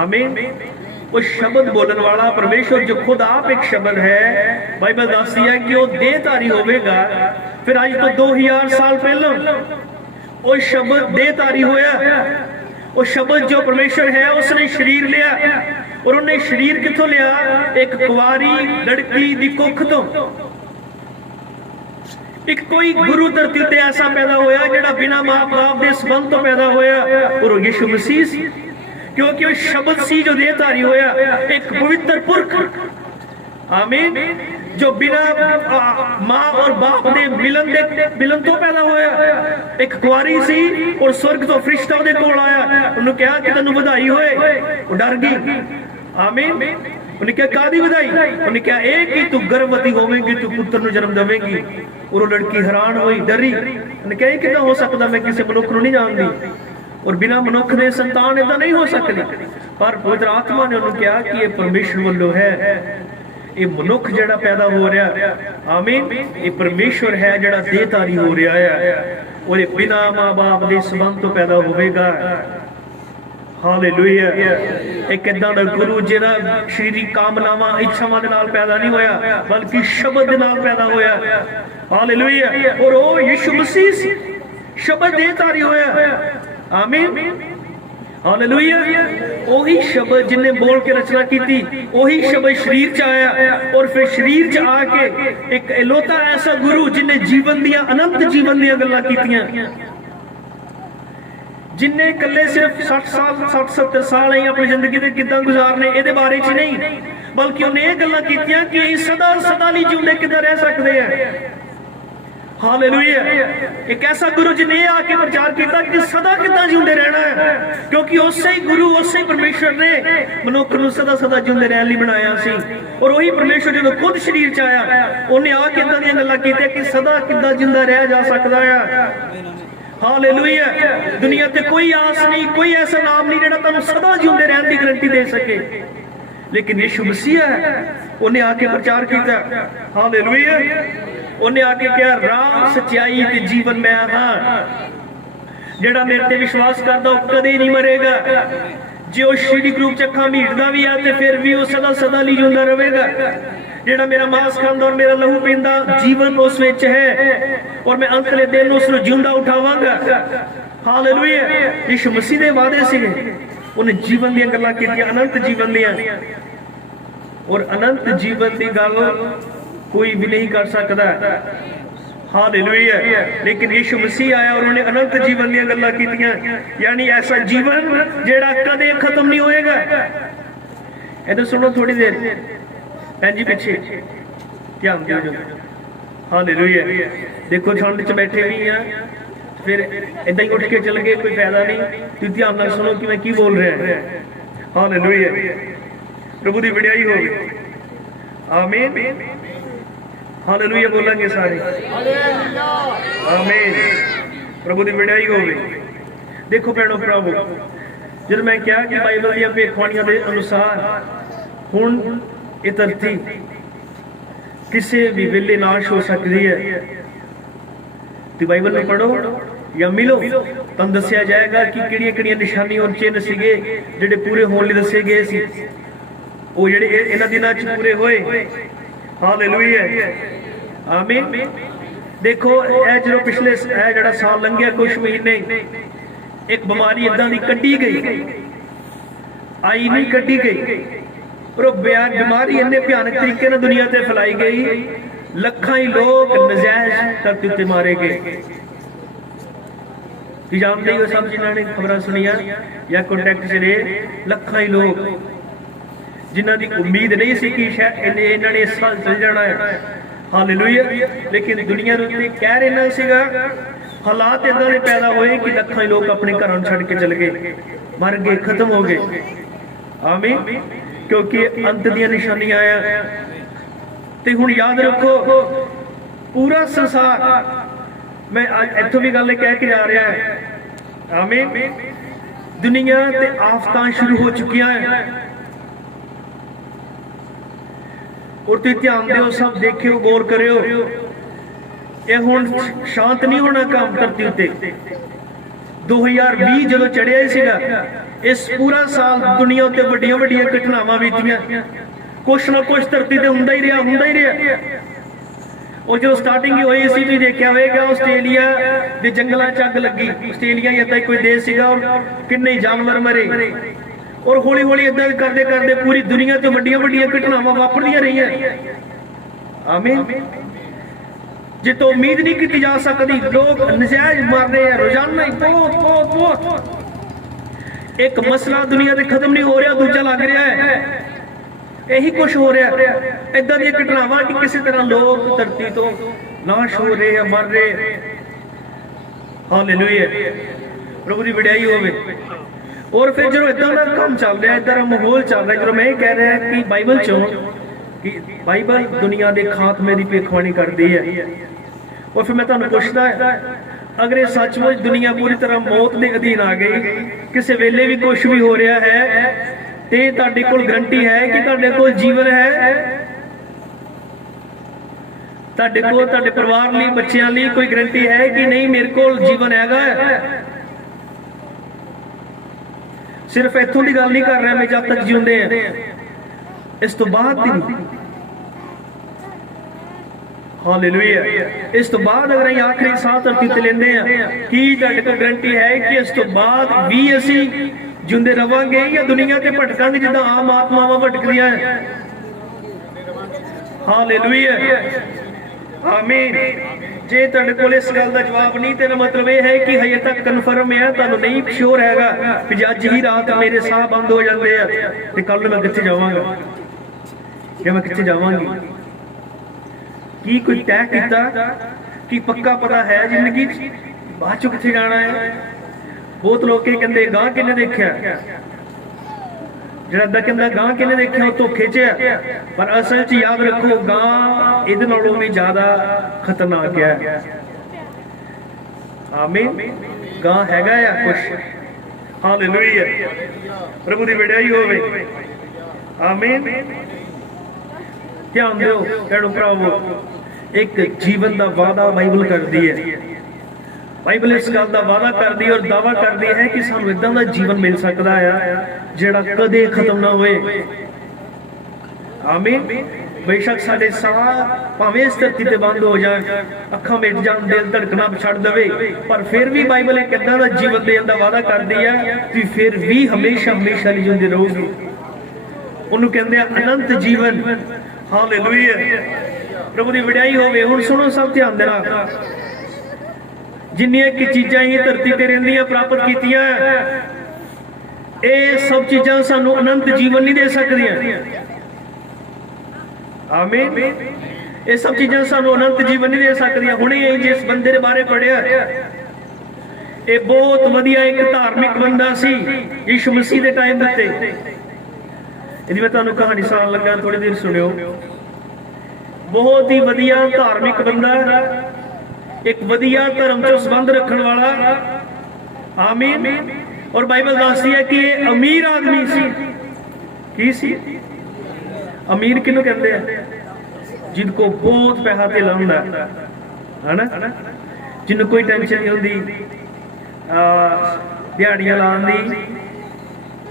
आमीन। वो शब्द बोलने वाला परमेश्वर जो खुद आप एक शब्द है, बाइबल दसदी है कि वो देहधारी होवेगा। फिर आज तो 2000 साल पहले वो शब्द देहधारी होया। वो शब्द जो परमेश्वर है उसने शरीर लिया, और उन्हें शरीर कित्थों लिया, एक कुंवारी लड़की दी कुख तो। एक कोई गुरु धरती ते ऐसा पैदा होया जिहड़ा बिना मां बाप दे संबंध तो पैदा होया, और यीशु मसीह सी, क्योंकि वो शब्द सी जो देहधारी होया, एक पवित्र पुरख। आमीन। जो बिना मां और बाप दे मिलन तो पैदा होया, एक कुंवारी सी, और स्वर्ग तो फरिश्ता उहदे कोल आया, उन्होंने कहा कि तैनूं वधाई होए, वो डर गई। आमीन। उन्हें क्या कादी बधाई, उन्हें क्या एक ही तू गर्भवती होवेगी, तू पुत्र नु जन्म देवेगी। और वो लड़की हैरान हुई, डरी, उन्हें क्या किदां हो सकता, मैं किसी मनुख नु नहीं जानती, और बिना मनुख दे संतान इदां नहीं हो सकती। पर पवित्र आत्मा ने उन्हें कहा कि ये परमेश्वर वल्लों है, ये मनुख जड़ा पैदा हो रहा। आमीन। ये परमेश्वर है जड़ा देहधारी हो रहा है, और ये बिना मां बाप दे संबंध तो पैदा होवेगा। हालेलुया। एक इदां दा गुरु जिहड़ा शरीरिक कामनावां इच्छावां दे नाल पैदा नहीं होया, बल्कि शब्द दे नाल पैदा होया। हालेलुया। और वो यीशु मसीह शब्द देहधारी होया। आमीन। हालेलुया। वही शब्द जिन्हें बोल के रचना की थी, वही शब्द शरीर च आया, और फिर शरीर च आके एक इलोता ऐसा गुरु जिन्हें जीवन दियां अनंत जीवन दियां गल्लां कीतियां, जिन्हें कल्ले सिर्फ 60-70 साल ही अपनी जिंदगी दे किदां गुजारने इहदे बारे च नहीं, बल्कि उन्हें ये गल्लां कीतियां कि सदा सदा लई जिउंदे किदां रह सकदे हैं। हालेलुया। एक ऐसा गुरु जिन्हें आके प्रचार किया कि सदा किदां जिउंदे रहना है, क्योंकि उसे ही गुरु, उसे ही परमेश्वर ने मनुख नूं सदा सदा जिउंदे रहण लई बनाया सी। और वही परमेश्वर जो खुद शरीर च आया, उन्हें आके इदां दीयां गल्लां कीतियां कि सदा किदां जिंदा रह जा सकदा है। हालेलुया। दुनिया ते कोई आस नहीं, कोई ऐसा नाम नहीं जिहड़ा तुहानूं सदा जिउंदे रहण दी गारंटी दे सके, लेकिन यीशु मसीह है। उन्हें आके प्रचार किया। हालेलुया। उन्हें आके कहा राह सच्चाई ते जीवन मैं हां, जिहड़ा मेरे ते विश्वास करदा वो कदे नहीं मरेगा। जे वो शरीरिक रूप च अखां मीटदा भी है ते फिर भी वो सदा सदा लई जिउंदा रहेगा। जिहड़ा मेरा मांस खांदा और मेरा लहू पींदा, जीवन उस विच है, और मैं अंतले दिन उस नूं जिउंदा उठावांगा। हालेलुया। यीशु मसीह दे वादे सी, उन्हें जीवन दी गल्लां कीतियां, अनंत जीवन दियां, और अनंत जीवन दी गल कोई भी नहीं कर सकता। हालेलुया। लेकिन यीशु मसीह आया और उन्होंने अनंत जीवन दी गल्लां कीतियां, यानी ऐसा जीवन जेड़ा कदे खत्म नहीं होएगा। इधर सुनो थोड़ी देर भैन जी, पीछे ध्यान दियो। हालेलुया। देखो ठंड च बैठे भी हैं, फिर इदां ही उठ के चल गए, कोई फायदा नहीं। तुम ध्यान नाल सुनो कि मैं की बोल रहा है। हालेलुया। प्रभु दी वडियाई होवे। आमीन। हालेलुया बोलेंगे सारे। आमीन। प्रभु दी वडियाई होवे। देखो भैणो भरावो, जब मैं कहा कि बाइबल दी भविष्यवाणियां दे अनुसार हुण इह धरती किसी भी वेले नाश हो सकती है, तो बाइबल में पढ़ो या मिलो, तुहानूं दस्सिया जाएगा कि किहड़ियां-किहड़ियां निशानी और चिन्ह सीगे जिहड़े पूरे होण लई दस्से गए सी, ਉਹ ਜਿਹੜੇ ਇਹਨਾਂ ਦਿਨਾਂ 'ਚ ਪੂਰੇ ਹੋਏ। ਹਾਲੇਲੂਇਆ। ਆਮੀਨ। ਦੇਖੋ ਇਹ ਜਦੋਂ ਪਿਛਲੇ ਇਹ ਜਿਹੜਾ ਸਾਲ ਲੰਘਿਆ, ਕੁਝ ਮਹੀਨੇ, ਇੱਕ ਬਿਮਾਰੀ ਇਦਾਂ ਦੀ ਕੱਢੀ ਗਈ, ਆਈ ਨਹੀਂ ਕੱਢੀ ਗਈ, ਪਰ ਉਹ ਬਿਮਾਰੀ ਇੰਨੇ ਭਿਆਨਕ ਤਰੀਕੇ ਨਾਲ ਦੁਨੀਆ ਤੇ ਫੈਲਾਈ ਗਈ, ਲੱਖਾਂ ਹੀ ਲੋਕ ਨਜਾਇਜ਼ ਧਰਤੀ ਉੱਤੇ ਮਾਰੇ ਗਏ। ਕੀ ਜਾਣਦੇ ਹੋ ਸਭ ਜਿਨ੍ਹਾਂ ਨੇ ਖਬਰਾਂ ਸੁਣੀਆਂ ਜਾਂ ਕੰਟੈਕਟ 'ਚ ਰਹੇ, ਲੱਖਾਂ ਹੀ ਲੋਕ जिन्हां दी उम्मीद नहीं सी कि शायद इन्हां ने इस साल चल जाना है। हालेलुया। लेकिन दुनिया दे उत्ते कहर इन्ना सीगा, हालात इदां दे पैदा होए कि लखां लोग अपने घरों छड़ के चल गए, मर गए, खत्म हो गए। आमीन। क्योंकि अंत दी निशानियां आया। ते हुण याद रखो, पूरा संसार, मैं इत्थों भी गल कह के जा रहा है। आमीन। दुनिया ते आफतां शुरू हो चुकियां हैं, और तुम ध्यान दो, सब देखियो, गौर करियो, ये हुण शांत नहीं होना काम धरती उत्ते। 2020 जदों चढ़िया सीगा, इस पूरा साल दुनिया उत्ते वड्डियां वड्डियां घटनावां बीतियां, कुछ ना कुछ धरती ते हुंदा ही रहा। और जो स्टार्टिंग ही हुई सी, तुसीं देखिया होवेगा, आस्ट्रेलिया दे जंगलां च अग लगी। आस्ट्रेलिया इदां ही कोई देश सीगा और किन्ने जानवर मरे, और हौली हौली इदां करदे करदे पूरी दुनिया ते वड्डियां वड्डियां घटनावां वापरदियां रहियां। आमीन। जितो उम्मीद नहीं की जा सकती, लोग नजायज मार रहे हैं रोजाना ही, बहुत। एक मसला दुनिया से खत्म नहीं हो रहा, दूजा लग रहा है, यही कुछ हो रहा। इदां दी घटनावां कि किसी तरह लोग धरती तो नाश हो रहे हैं, मर रहे। हालेलुया। प्रभु दी वडियाई होवे। और फिर जो इदां दा काम चल रहा है, इदां दा माहौल चल रहा है, जो मैं कह रहा कि बाइबल चो कि बाइबल दुनिया के खात्मे की भविष्यवाणी करती है। और फिर मैं तुहानूं पुछदा है, अगर ये सचमुच दुनिया पूरी तरह मौत के अधीन आ गई, किसी वेले भी कुछ भी हो रहा है, तो तुहाडे कोल गारंटी है कि तुहाडे कोल जीवन है? तुहाडे कोल तुहाडे परिवार लई, बच्चों लई कोई गारंटी है कि नहीं मेरे कोल जीवन हैगा? सिर्फ इत्थों की गल नहीं कर रहा मैं, जब तक जिउंदे हैं, इस तो बाद नहीं। हालेलुया। इस तो बाद अगर ਅਸੀਂ आखिरी साह धरती ते लेंदे हैं, की तुहाडे कोल गारंटी है कि इस तो बाद भी असीं जिउंदे रवांगे या दुनिया ते भटकांगे जिद्दां आम आत्मावां भटकदियां हैं? हालेलुया। आमीन। जे तुहाडे कोल इस गल दा जवाब नहीं, तेरा मतलब यह है कि हजे तक कन्फर्म है, तुहानूं नहीं श्योर हैगा कि अज ही रात मेरे साह बंद हो जाते हैं ते कल मैं कित्थे जावांगा या मैं कित्थे जावांगी? की कोई तय कीता कि पक्का पता है जिंदगी बाद चों कित्थे जाना है? बहुत लोग कहंदे गां किन्ने देखिया, जिहड़ा अद्धा कहंदा गां किन्ने देखिया, वो धोखे च है। पर असल च याद रखो, गां इहदे नालों भी ज्यादा खतरनाक है। आमीन। गां हैगा या कुछ। हालेलुया। प्रभु दी वडियाई होवे। आमीन। ध्यान दो भैणो भरावो, एक जीवन का वादा बाइबल करती है। बाइबल इस गल का वादा करती है और दावा करती है कि सानू इदां दा जीवन मिल सकता है जिहड़ा कदे खत्म ना होए। आमीन। बेशक साडे साह भावें इस धरती ते बंद हो जाए, अखां मिट जाण, दिल धड़कना छड़ दवे, पर फिर भी बाइबल एक इदां दा जीवन देण दा वादा करती है कि फिर भी हमेशा हमेशा लई जिंदे रहोगे। उन्होंने कहते हैं अनंत जीवन। हालेलुया। प्रभु की वडियाई होवे। हुण सुनो सब ध्यान देना, जिन्नियां कि चीज़ां ही धरती ते रहिंदियां प्राप्त कीतियां, ये सब चीज़ां सानू अनंत जीवन नहीं दे सकदियां। आमीन। ये सब चीज़ां सानू अनंत जीवन नहीं दे सकदियां। हुणे जिस बंदे दे बारे पढ़िया, ये बहुत वधिया एक धार्मिक बंदा सी यीशु मसीह के टाइम उत्ते। यदि मैं तुहानू कहानी सुनान लगा, थोड़ी देर सुनियो। बहुत ही वधिया धार्मिक बंदा, एक वधिया धर्म चो संबंध रखने वाला। आमीन। और बाइबल दसदी है कि ये अमीर आदमी सी। की सी? अमीर किनू कहते हैं? जिनको बहुत पैसा धेला हुंदा है ना, जिन्हों कोई टेंशन नहीं होंदी दिहाड़ियां लाने दी,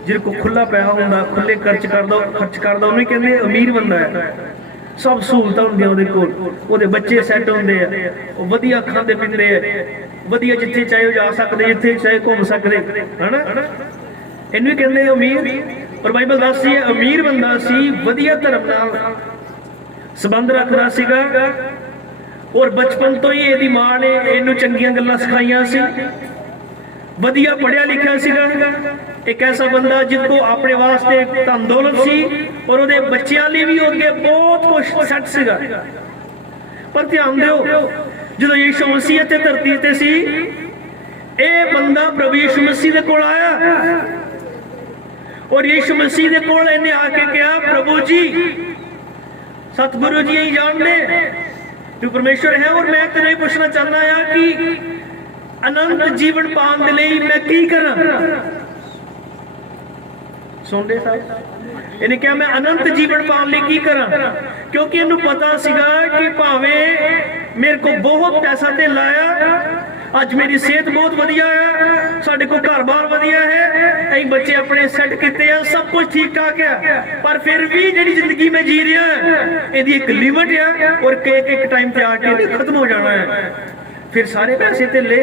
जिनको खुला पैसा हुंदा, खुले खर्च करदा, उन्हें कहते अमीर बंदा है। सब सहूलतां हुंदियां उहदे कोल, उहदे बच्चे सैट हुंदे आ, वधिया खांदे पींदे आ, वधिया जिथे चाहे जा सकते, जिथे चाहे घूम सकते, है ना। इन्हू कहते अमीर। और बाइबल दसदी है अमीर बंदा सी, वधिया धर्म नाल संबंध रखदा सीगा। और बचपन तो ही इहदी मां ने इहनू चंगियां गल्लां सिखाईयां सी, वधिया पढ़िया लिखिया सीगा। एक ऐसा बंदा जिनको अपने वास्ते धन दौलत सी और उहदे बच्चियां लई भी अगे बहुत कुछ सैट सीगा। पर ध्यान दिओ, जो यीशु मसीह ते धरती ते सी, ये बंदा प्रभु यीशु मसीह दे कोल आया और यीशु मसीह दे कोल इन्हें आके कहा, प्रभु जी, सतगुरु जी यही जान ले तू परमेश्वर है, और मैं तेरे पूछना चाहना है कि अनंत जीवन पाने के लिए मैं की करा। सुन ले साहब, इन्हें क्या मैं अनंत जीवन पाने लिए की करा? क्योंकि इन्हें पता सीगा कि भावे मेरे को बहुत पैसा ते लाया, अज मेरी सेहत बहुत वधिया है, साडे को घर बार वधिया है, अं बच्चे अपने सैट किते हैं, सब कुछ ठीक ठाक है, पर फिर भी जी जिंदगी में जी रहा है, यदि एक लिमिट है और एक टाइम पे आके खत्म हो जाना है। फिर सारे पैसे ते ले,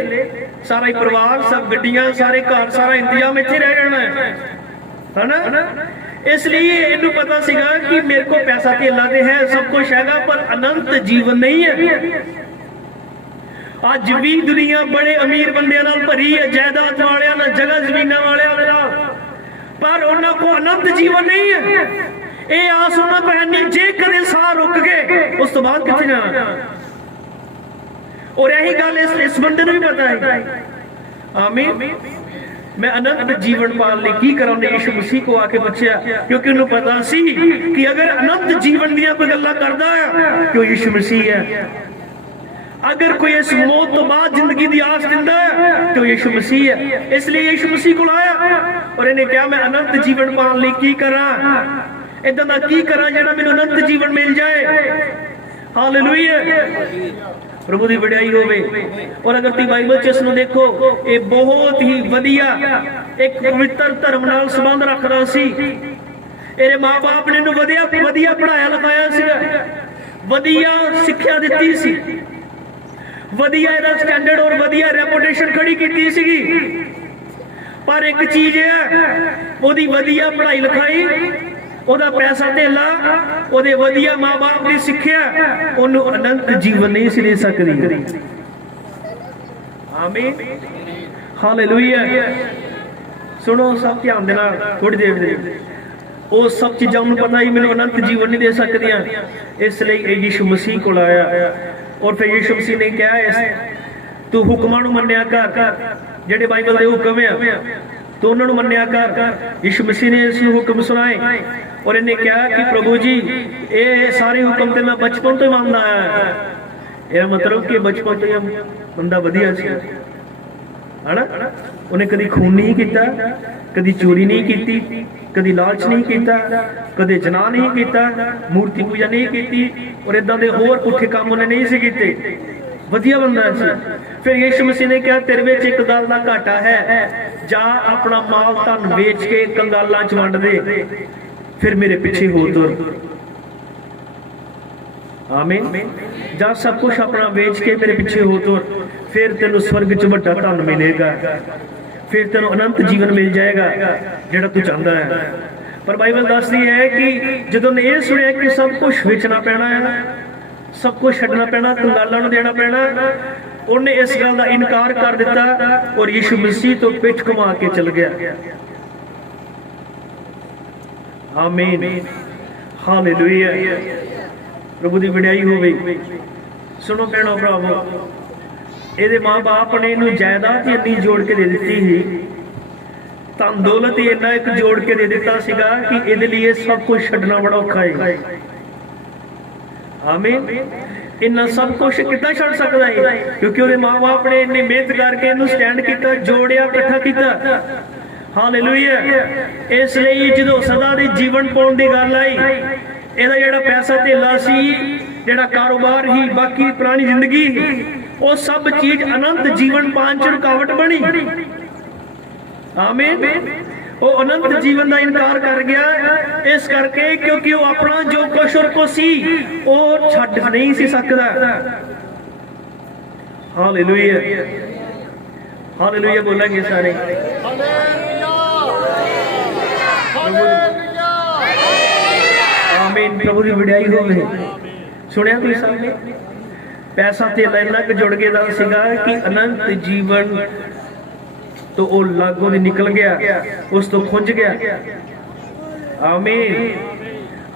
सारा ही परिवार, सब गड्डियां, सारे घर, सारा इंतजाम इत्थे रह जाना है ना। इसलिए इन्हू पता सीगा कि मेरे को पैसा धेला ते है, सब कुछ हैगा, पर अनंत जीवन नहीं है। अज भी दुनिया बड़े अमीर बंदे नाल भरी है, जायदाद वाले नाल, जगह जमीना वाले नाल, पर उन्हां को अनंत जीवन नहीं है। ये आस उन्हां को है नहीं, जे कदे साह रुक गए उस तो बाद कित्थे जाना। और यही गल इस बंदे नूं भी पता है। आमीन। मैं अनंत जीवन पाने लिए की करा? उन्हें यीशु मसीह को आके पूछा, क्योंकि उन्हें पता सी कि अगर अनंत जीवन दियां कोई गल्लां करदा है कि यीशु मसीह है। अगर कोई इस मौत तो बाद जिंदगी की आस दिंदा है तो यीशु मसीह है। इसलिए यीशु मसीह को आया और इन्हें कहा, मैं अनंत जीवन पाने लिए की करा? इदां दा की करा जिहड़ा मैनूं अनंत जीवन मिल जाए। हालेलुया, प्रभु की वडियाई होवे। और अगर तुम बाइबल च इसनूं देखो, ये बहुत ही वधिया एक पवित्र धर्म नाल संबंध रखदा सी। इहदे माँ बाप ने इहनूं वधिया वधिया पढ़ाया लिखाया सीगा, वधिया सिक्ख्या दित्ती सी, वधिया इहदा स्टैंडर्ड और वधिया रेपुटेशन खड़ी कीती सीगी। पर एक चीज है, ओहदी वधिया पढ़ाई लिखाई, ओहदा पैसा धेला, ओहदे वधिया माँ बाप की सिक्ख्या, ओनू अनंत जीवन नहीं सी दे सकदी। आमीन, हालेलुया। सुनो सब ध्यान देना, थोड़ी देर दे वो सब चीज़ां उन्हें पता ही मैंने अनंत जीवन नहीं दे सकदियां, इसलिए यीशु मसीह को आया। और फिर यीशु मसीह ने कहा, तू हुक्मां नूं मन्निया कर, जिहड़े बाइबल दे हुक्म है तो उन्होंने मन्निया कर। यीशु मसीह ने इस हुक्म सुनाए और इन्हें कहा कि प्रभु जी, ये सारे हुक्म तो मैं बचपन तो ही मानता आया। यह मतलब कि बचपन तो ही बंदा वधिया सी, है ना। उन्हें कभी खून नहीं किया, कभी चोरी नहीं की, कभी लालच नहीं किया, कभी जना नहीं किया, मूर्ति पूजा नहीं की, और इदां दे होर पुठे काम उन्हें नहीं से कीते। वधिया बंदा सी। फिर यीशु मसीह ने कहा, तेरे विच एक गल दा घाटा है, जा अपना माल धन बेच के कंगालां च वंड दे, फिर मेरे पीछे हो तुर। आमीन। जा सब कुछ अपना बेच के मेरे पीछे हो तुर, फिर तेनों स्वर्ग च वड्डा धन मिलेगा, फिर तेनों अनंत जीवन मिल जाएगा जिहड़ा तू चाहता है। पर बाइबल दसदी है कि जदों ने यह सुनिया कि सब कुछ बेचना पैना है, सब कुछ छड्डना पैना, कंगालां नूं देना पैना। उन्हें इस गल का इनकार कर दिता और यीशु मसीह तो पिठ घुमा के चल गया। आमीन, हालेलुया, प्रभु की वडियाई होवे। सुनो भैणो भरावो, ਇਹਦੇ माँ बाप ने इनू जायदाद इन्नी जोड़ के दे दी ही, धन दौलत इन्ना एक जोड़ के दे दिता सीगा कि इहदे लिए सब कुछ छड्डना बड़ा औखा है। आमीन, इन्ना सब कुछ कितना छड़ सकता है? क्योंकि उहदे माँ बाप ने इन्नी मेहनत करके इनू स्टैंड किया, जोड़िया, इकट्ठा किया। हालेलुया। इसलिए जो सदा दे जीवन पाउण दी गल आई, इहदा जिहड़ा पैसा धेला सी, जिहड़ा कारोबार ही, बाकी पुरानी जिंदगी, वो सब चीज अनंत जीवन पाने च रुकावट बनी। आमीन, वो अनंत जीवन का इनकार कर गया इस करके क्योंकि वो अपना जो कुछ और को सी वो छड्ड नहीं सी सकदा। हालेलुया, हालेलुया बोलेंगे सारे। आमीन, प्रभु की वडियाई होवे। सुनिया तुसीं सामने पैसा ते इन्ना क जुड़ के सीगा कि अनंत जीवन तो वो लागों दी निकल गया, उस तो खुंज गया। आमीन,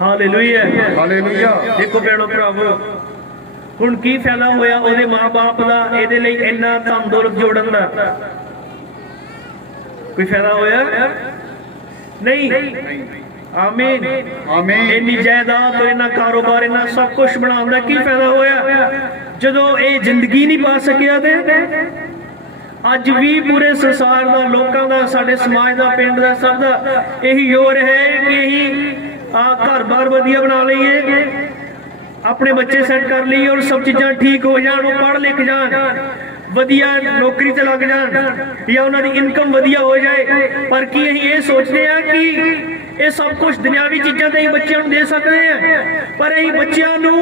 हालेलुया, हालेलुया। देखो भैणो भरावो, हुण की फायदा होया ओहदे माँ बाप दा इहदे लई इन्ना धन दौलत जोड़न दा? कोई फायदा होया नहीं। आमीन, आमीन। इन्नी जायदाद और इन्ना कारोबार, इन्ना सब कुछ बनाउण दा की फायदा होया जदों ये जिंदगी नहीं पा सकिया? ते अज भी पूरे संसार का लोगों का, साडे समाज का, पिंड का, सब का यही जोर है कि अं घर बार वधिया बना लीए, अपने बच्चे सैट कर लीए और सब चीज़ां ठीक हो जान, वो पढ़ लिख जान, वधिया नौकरी ते लग जान या उन्होंने इनकम वधिया हो जाए। पर की असीं ये सोचते हैं कि ये सब कुछ दुनियावी चीज़ां ते बच्चों दे सकते हैं, पर असीं बच्चों नूं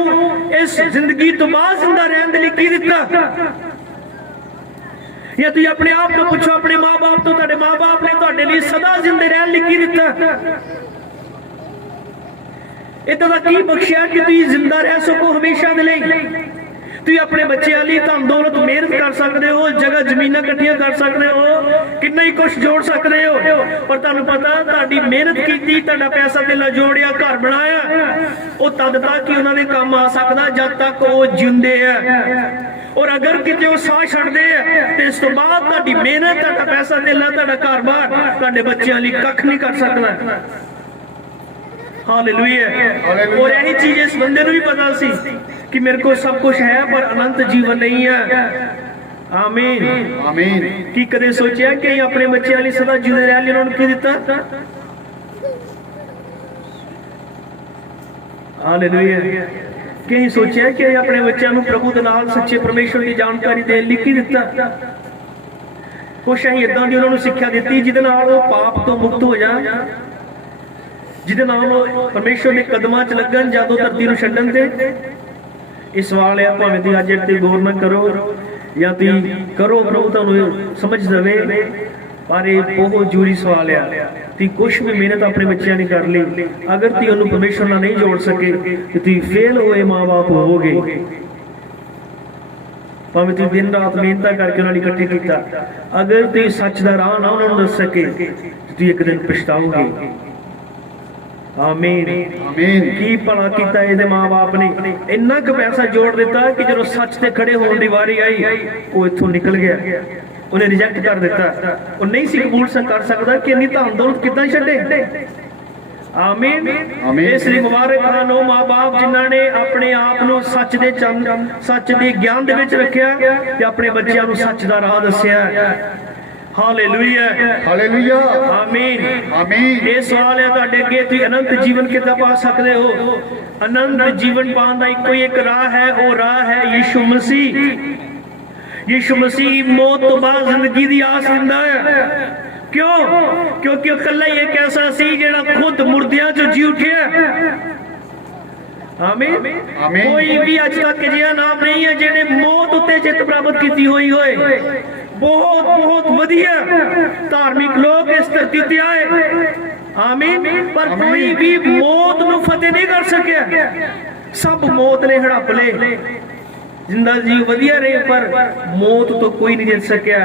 इस जिंदगी तो बाद जिंदा रहने दे लई की दिता? या तुम अपने आप को पूछो, अपने माँ बाप तो, तुहाडे माँ बाप ने तुहाडे लिए सदा जिंदे रहने लई की दिता? इदा दा की बख्शिया कि तुम जिंदा रह सको हमेशा दे लई? तुम अपने बच्चों लिए धन दौलत मेहनत कर सकते हो, जगह जमीनां इकट्ठियां कर सकते हो, कितना ही कुछ जोड़ सकते हो, पर तुहानूं पता तुहाडी मेहनत की, तुहाडा पैसा तेला जोड़िया, घर बनाया, वो तद तक ही उन्होंने काम आ सकता जब तक वो जिंदे है। और अगर किते वो साह छड्डदे हैं तो इस तो बाद तुहाडी मेहनत, तुहाडा पैसा तेला, तुहाडा घर बार तुहाडे बच्चों लिए कख नहीं कर सकता। हालेलुया। और यही चीज इस बंदे को भी पता सी कि मेरे को सब कुछ है पर अनंत जीवन नहीं है। आमीन, आमीन। की कदे सोचा कि अपने बच्चों लिए सदा जिंदे रहने लिए उन्होंने की दिता? हालेलुया। कि सोचा कि अपने बच्चों को प्रभु के नाल सच्चे परमेश्वर की जानकारी देने लिए की दिता? कुछ असीं इदां दी उन्होंने सिक्ख्या दी जिहदे नाल वो पाप तो मुक्त हो जाए, जिहदे नाल वो परमेश्वर के कदमां च लगन जदों धरती नूं छड्डण ते। इस सवाल है, भावें तुसीं अज इत्ते गौर ना करो या तुसीं करो, प्रभु तुहानूं समझ देवे, पर यह बहुत जरूरी सवाल है। तुसीं कुछ भी मेहनत अपने बच्चों ने कर ली, अगर तुसीं उन्होंने परमेश्वर नाल नहीं जोड़ सके तो तुसीं फेल होए माँ बाप होवोगे। भावें तुसीं दिन रात मेहनत करके उन्होंने इकट्ठे किया, अगर तुसीं सच का राह ना उन्होंने दस सके तो तुसीं एक दिन पछताओगे। आमीन, आमीन। की भला किया इहदे माँ बाप ने, इन्ना क पैसा जोड़ दिता कि जो सच ते खड़े होने की वारी आई वो इत्थों निकल गया, उन्हें रिजेक्ट कर दिता। वो नहीं सी कबूल कर सकता कि इन्नी धन दौलत किदां छड्डे। आमीन, आमीन। इसलिए मुबारक हान वो माँ बाप जिन्होंने अपने आप को सच दे चंग, सच दे ज्ञान दे विच रखिया ते अपने बच्चों को सच दा राह दस्सिया। हालेलुया, हालेलुया, आमीन, आमीन। ये सवाल है तुहाडे अगे, तुसीं अनंत जीवन किदां पा सकदे हो? अनंत जीवन पाने दा इक्को एक राह है, वो राह है यीशु मसीह। यीशु मसीह मौत तो बाद जिंदगी दी आस दिंदा है। क्यों? क्योंकि कल्ला ही एक ऐसा सी जिहड़ा खुद मुर्दियां चों जी उठिया। आमीन, आमीन। कोई भी अज तक अजिहा नाम नहीं है जिहने मौत उत्ते जित प्राप्त की हुई होए। बहुत बहुत वधिया धार्मिक लोग इस धरती ते आए, आमीन, पर कोई भी मौत नूं फतेह नहीं कर सकिया। सब मौत ने हड़प ले, जिंदा जी वधिया रहे, पर मौत तो कोई नहीं जित सकिया।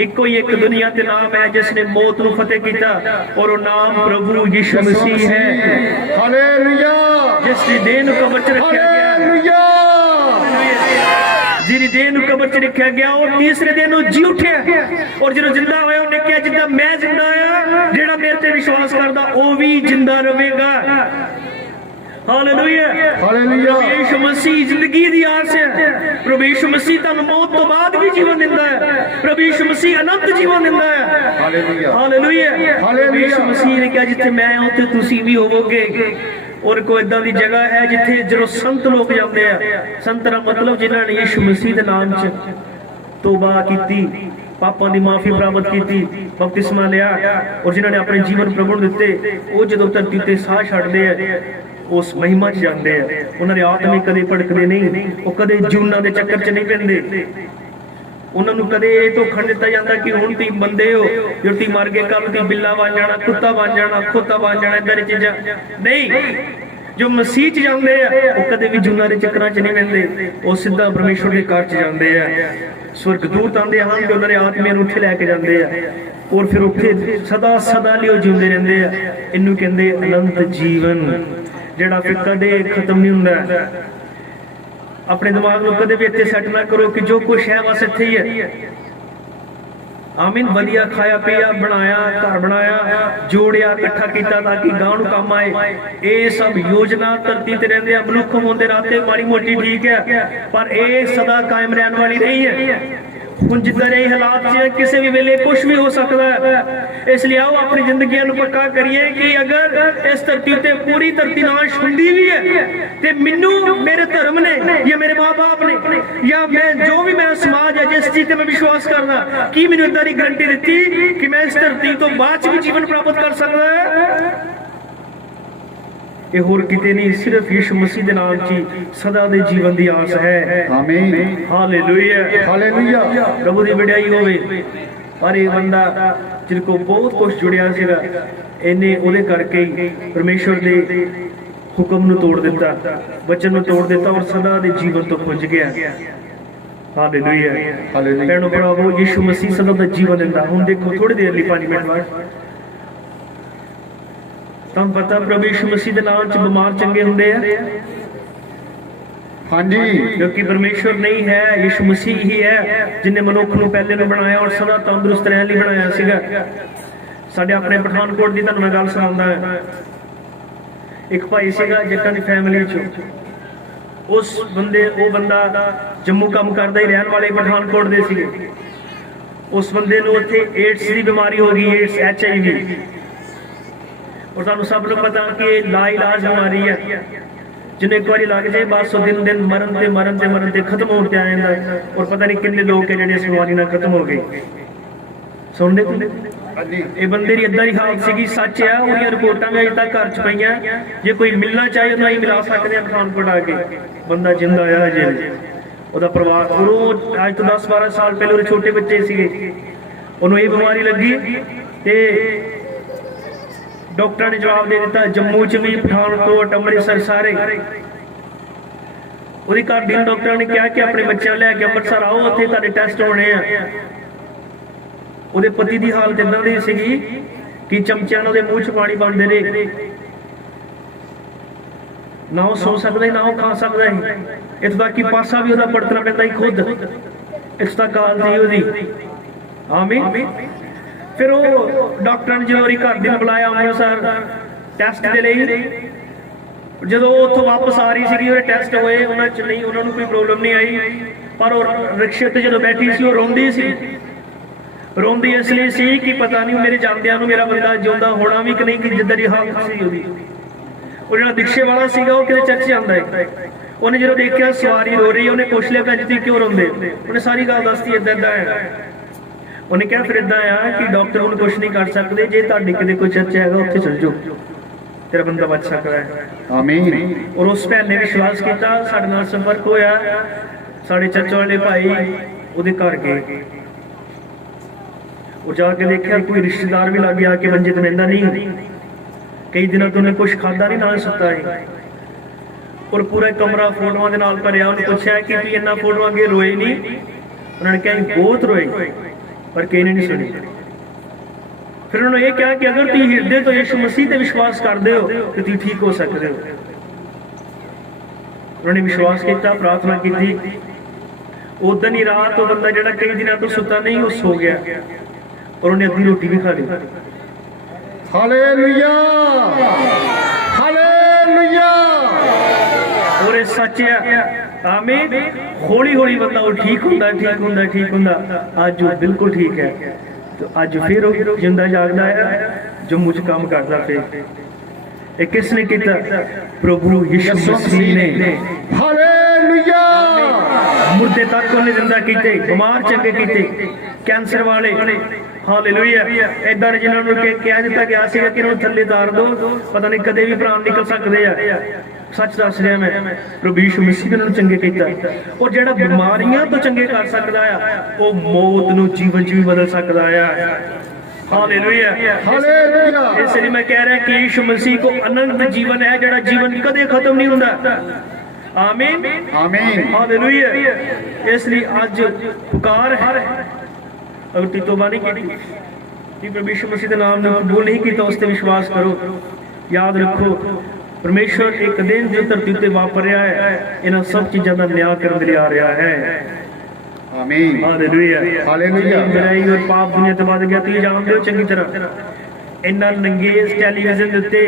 इको ही एक दुनिया ते नाम है जिसने मौत नूं फतेह कीता, और वो नाम प्रभु यीशु मसीह है। हालेलुया, जिसकी देह नूं कब्र च रखा गया, हालेलुया, जिहदी देह नूं कब्र च रखा गया, और तीसरे दिन वो जी उठिया, और जो जिंदा होया उन्हें कहा जिद्दां मैं जिंदा आ, जेड़ा मेरे ते विश्वास करदा वो भी जिंदा रहेगा। Hallelujah, hallelujah. प्रभु यीशु मसीह जिंदगी दी आस है। प्रभु यीशु मसीह तुहानूं मौत तो बाद भी जीवन दिंदा है। प्रभु यीशु मसीह अनंत जीवन दिंदा है। Hallelujah, hallelujah. प्रभु यीशु मसीह ने कहा जिथे मैं हां उत्थे तुसीं भी होवोगे। और कोई इदां दी जगह है जिथे जो संत लोग जाते हैं, संत दा मतलब जिन्हां ने यीशु मसीह दे नाम च तौबा कीती, पापां दी माफी प्राप्त की, बपतिस्मा लिया, और जिन्होंने अपने जीवन प्रभु नूं दिते, वो जदों धरती ते साह छड्डदे हैं उस महिमा च जाते हैं। उन्होंने आत्मिक कदे भड़कते नहीं, वो कदे जूना के चक्कर च नहीं पैंदे। उन्होंने कदे धोखा दिता जाता कि हुण तुसीं बंदे हो, जो तुसीं मर गए, कल तुसीं बिल्ला बन जाना, कुत्ता बन जाना, खोता बन जाना, इदां दी चीज़ां नहीं। जो मसीह च जाते हैं वो कदे भी जूना के चक्कर च नहीं पैंदे, वो सीधा परमेश्वर के घर च जाते हैं। स्वर्गदूत आते हैं कि उन्होंने आत्मिया नूं उत्थे लैके जाते हैं, और फिर उत्थे सदा सदा लिए जींदे रहिंदे हैं। इनू कहंदे अनंत जीवन, जिहड़ा फिर कदे खत्म नहीं हुंदा। अपने दिमाग को कदे भी इत्थे सैट ना करो कि जो कुछ है बस इत्थे ही है। आमीन। वधिया खाया पिया, बनाया, घर बनाया, जोड़िया, इकट्ठा किया ताकि गांव नूं काम आए। ये सब योजना धरती ते रहिंदे आ, मनुख होंदे राते माड़ी मोटी ठीक है, पर ये सदा कायम रहने वाली नहीं है। हुण जिद्दां दे हालात च किसी भी वेले कुछ भी हो सकता है। इसलिए आओ अपनी जिंदगी नूं पक्का करिए कि अगर इस धरती ते पूरी धरती नाश हुंदी भी है ते मैनू मेरे धर्म ने या मेरे माँ बाप ने या मैं जो भी मैं समाज है जिस चीज ते मैं विश्वास करना, कि मैनू इदां दी गारंटी दित्ती कि मैं इस धरती तो बाद भी जीवन प्राप्त कर सकदा है? ये होर किते नहीं, सिर्फ यीशु मसीह दे नाम च सदा दे जीवन दी आस है। आमीन, हालेलुया, हालेलुया। प्रभु दी वडियाई होवे। पर ये बंदा जिनको बहुत कुछ जुड़िया सीगा, इन्हें उहदे करके ही परमेश्वर दे हुक्म नूं तोड़ दिता, वचन नूं तोड़ दिता, और सदा दे जीवन तो खुंज गया। Hallelujah, hallelujah. भैणो भरावो, यीशु मसीह सदा दा जीवन दिंदा। हुण देखो थोड़ी देर लई 5 मिनट बाद तुहानूं पता प्रभु यीशु मसीह दे नाम च बीमार चंगे हुंदे आ। हाँ जी, क्योंकि परमेश्वर नहीं है, यीशु मसीह ही है जिन्हें मनुख नूं पहले नूं बनाया और सदा तंदुरुस्त रहने लई बनाया सीगा। साडे अपने पठानकोट दी तुहानूं मैं गल सुणाउंदा है। एक भाई सीगा जट्टां दी फैमिली चों, उस बंदे वो बंदा जम्मू काम करदा ही रहण वाले पठानकोट दे सीगे। उस बंदे नूं उत्थे एड्स दी बीमारी हो गई, एड्स HIV, और तुहानूं सब नूं पता कि ला इलाज बीमारी है, जिन्हें एक बार लग जाए बस दिन दिन मरन ते खत्म होते आ जाता। और पता नहीं कितने लोग है जिस बीमारी नाल खत्म हो गए। सुनते ये बंदे की इदां दी हालत सीगी, सच है। उहदियां रिपोर्टां भी अजे तक घर च पईयां, जे कोई मिलना चाहे तो असीं मिला सकते हैं पठानकोट आके। बंदा जिंदा आया अजे, ਉਹਦਾ ਪਰਿਵਾਰ, ਉਹ ਅੱਜ ਤੋਂ 10-12 ਸਾਲ ਪਹਿਲੇ ਉਹਦੇ ਛੋਟੇ ਬੱਚੇ ਸੀਗੇ, ਉਹਨੂੰ ਇਹ ਬਿਮਾਰੀ ਲੱਗੀ ਤੇ ਡਾਕਟਰਾਂ ਨੇ ਜਵਾਬ ਦੇ ਦਿੱਤਾ, ਜੰਮੂ ਚ ਵੀ, ਪਠਾਨਕੋਟ, ਅੰਮ੍ਰਿਤਸਰ, ਸਾਰੇ। ਉਹਦੀ ਘਰ ਦੀ ਡਾਕਟਰਾਂ ਨੇ ਕਿਹਾ ਕਿ ਆਪਣੇ ਬੱਚਿਆਂ ਲੈ ਕੇ ਅੰਮ੍ਰਿਤਸਰ ਆਓ, ਉੱਥੇ ਤੁਹਾਡੇ ਟੈਸਟ ਹੋਣੇ ਆ। ਉਹਦੇ ਪਤੀ ਦੀ ਹਾਲਤ ਇਦਾਂ ਦੀ ਸੀਗੀ ਕਿ ਚਮਚਿਆਂ ਨਾਲ ਉਹਦੇ ਮੂੰਹ ਚ ਪਾਣੀ ਪਾਉਂਦੇ ਰਹੇ, ਨਾ ਉਹ ਸੌ ਸਕਦਾ ਸੀ, ਨਾ ਉਹ ਖਾ ਸਕਦਾ ਸੀ। ਇੱਥੋਂ ਤੱਕ ਕਿ ਪਾਸਾ ਵੀ ਉਹਦਾ ਪੜਤਣਾ ਪੈਂਦਾ ਸੀ ਖੁਦ। ਇਸ ਤੱਕ ਹਾਲਤ ਸੀ ਉਹਦੀ। ਆਮੀਨ। ਫਿਰ ਉਹ ਡਾਕਟਰਾਂ ਨੇ ਜਦੋਂ ਉਹਦੀ ਘਰ ਦੀ ਨੂੰ ਬੁਲਾਇਆ ਅੰਮ੍ਰਿਤਸਰ ਟੈਸਟ ਦੇ ਲਈ, ਜਦੋਂ ਉਹ ਉੱਥੋਂ ਵਾਪਸ ਆ ਰਹੀ ਸੀਗੀ, ਉਹਦੇ ਟੈਸਟ ਹੋਏ, ਉਹਨਾਂ ਚ ਨਹੀਂ, ਉਹਨਾਂ ਨੂੰ ਕੋਈ ਪ੍ਰੋਬਲਮ ਨਹੀਂ ਆਈ। ਪਰ ਉਹ ਰਿਕਸ਼ੇ ਤੇ ਜਦੋਂ ਬੈਠੀ ਸੀ ਉਹ ਰੋਂਦੀ ਸੀ। ਰੋਂਦੀ ਇਸ ਲਈ ਸੀ ਕਿ ਪਤਾ ਨਹੀਂ ਮੇਰੇ ਜਾਂਦਿਆਂ ਨੂੰ ਮੇਰਾ ਬੰਦਾ ਜਿਉਂਦਾ ਹੋਣਾ ਵੀ ਕਿ ਨਹੀਂ, ਕਿ ਜਿੱਦਾਂ ਦੀ ਹਾਲਤ ਸੀ ਉਹਦੀ। ਉਹ ਜਿਹੜਾ ਰਿਕਸ਼ੇ ਵਾਲਾ ਸੀਗਾ ਉਹ ਕਿਤੇ ਚਰਚ ਆਉਂਦਾ ਹੈ। ਉਹਨੇ ਜਦੋਂ ਦੇਖਿਆ ਸਵਾਰੀ ਰੋ ਰਹੀ, ਉਹਨੇ ਪੁੱਛ ਲਿਆ ਭੈਣ ਜੀ ਤੁਸੀਂ ਕਿਉਂ ਰੋਂਦੇ? ਉਹਨੇ ਸਾਰੀ ਗੱਲ ਦੱਸਤੀ, ਏਦਾਂ ਏਦਾਂ ਹੈ। ਉਹਨੇ ਕਿਹਾ ਫਿਰ ਏਦਾਂ ਆ ਕਿ ਡਾਕਟਰ ਹੁਣ ਕੁਝ ਨਹੀਂ ਕਰ ਸਕਦੇ, ਜੇ ਤੁਹਾਡੀ ਕਿਤੇ ਕੋਈ ਚਰਚ ਹੈਗਾ ਉੱਥੇ ਚਲ ਜਾਓ, ਤੇਰਾ ਬੰਦਾ ਬਚ ਸਕਦਾ ਹੈ। ਆਮੀਨ। ਔਰ ਉਸ ਭੈਣ ਨੇ ਵਿਸ਼ਵਾਸ ਕੀਤਾ, ਸਾਡੇ ਨਾਲ ਸੰਪਰਕ ਹੋਇਆ, ਸਾਡੇ ਚਰਚ ਵਾਲੇ ਭਾਈ ਉਹਦੇ ਘਰ ਗਏ। ਉਹ ਜਾ ਕੇ ਦੇਖਿਆ ਕੋਈ ਰਿਸ਼ਤੇਦਾਰ ਵੀ ਲੱਗ ਗਿਆ ਕਿ ਮੰਜੇ ਤੇ ਬਹਿੰਦਾ ਨਹੀਂ, ਕਈ ਦਿਨਾਂ ਤੋਂ ਉਹਨੇ ਕੁਝ ਖਾਦਾ ਨਹੀਂ, ਨਾਲ ਸੁੱਤਾ ਹੈ। और पूरा कमरा फोटोआं दे नाल भरिया। उन्हें पूछा कि तुसीं इन्ना फोटोआं अगे रोए नहीं? उन्होंने कहा बहुत रोए, पर किसी ने नहीं सुनी। फिर उन्होंने ये कहा कि अगर तुम हृदय तो यीशु मसीह ते विश्वास करते हो तो तुम ठीक हो सकते हो। उन्होंने विश्वास किया, प्रार्थना की। उदन ही रात तो बंदा जो कई दिनों तो सुता नहीं, वो सो गया और उन्हें अद्धी रोटी भी खा ली। Hallelujah, hallelujah. और ये सच है, आमीन। हौली हौली बंदा वो ठीक होंदा, ठीक होंदा, ठीक होंदा। आज वो बिल्कुल ठीक है, तो आज फिर वो जिंदा जागदा है, जो मुझ काम करता। फिर ये किसने किया? प्रभु यीशु मसीह ने। हालेलुया। मुर्दे तक उन्हें जिंदा कीते, बीमार चंगे कीते, कैंसर वाले। हालेलुया। इदां जिन्होंने कह दिता गया सी कि इन्होंने थल्ले तार दो, पता नहीं कदे भी प्राण निकल सकते हैं। सच दस रहा मैं, प्रभु यीशु मसीह ने उन्होंने चंगे किया। और जिहड़ा बीमारियां तो चंगे कर सकता है, वो मौत नूं जीवन च भी बदल सकता है। Hallelujah, hallelujah. इसलिए मैं कह रहा कि यीशु मसीह को अनंत जीवन है, जिहड़ा जीवन कदे खत्म नहीं हुंदा। आमीन, आमीन। हालेलुया। इसलिए आज पुकार है, अगर तुम तौबा नहीं की, प्रभु यीशु मसीह के नाम ने कबूल नहीं किया, उस पर विश्वास करो। याद रखो, परमेश्वर एक दिन जो धरती पर वापर रहा है, इन्हां सब चीज़ों का न्याय करने लिए आ रहा है। आमीन, हालेलुया, हालेलुया। बुराई और पाप दुनिया ते वध गया। तुसीं जानदे हो चंगी तरह, इन्ना नंगे इस टैलीविजन दे उत्ते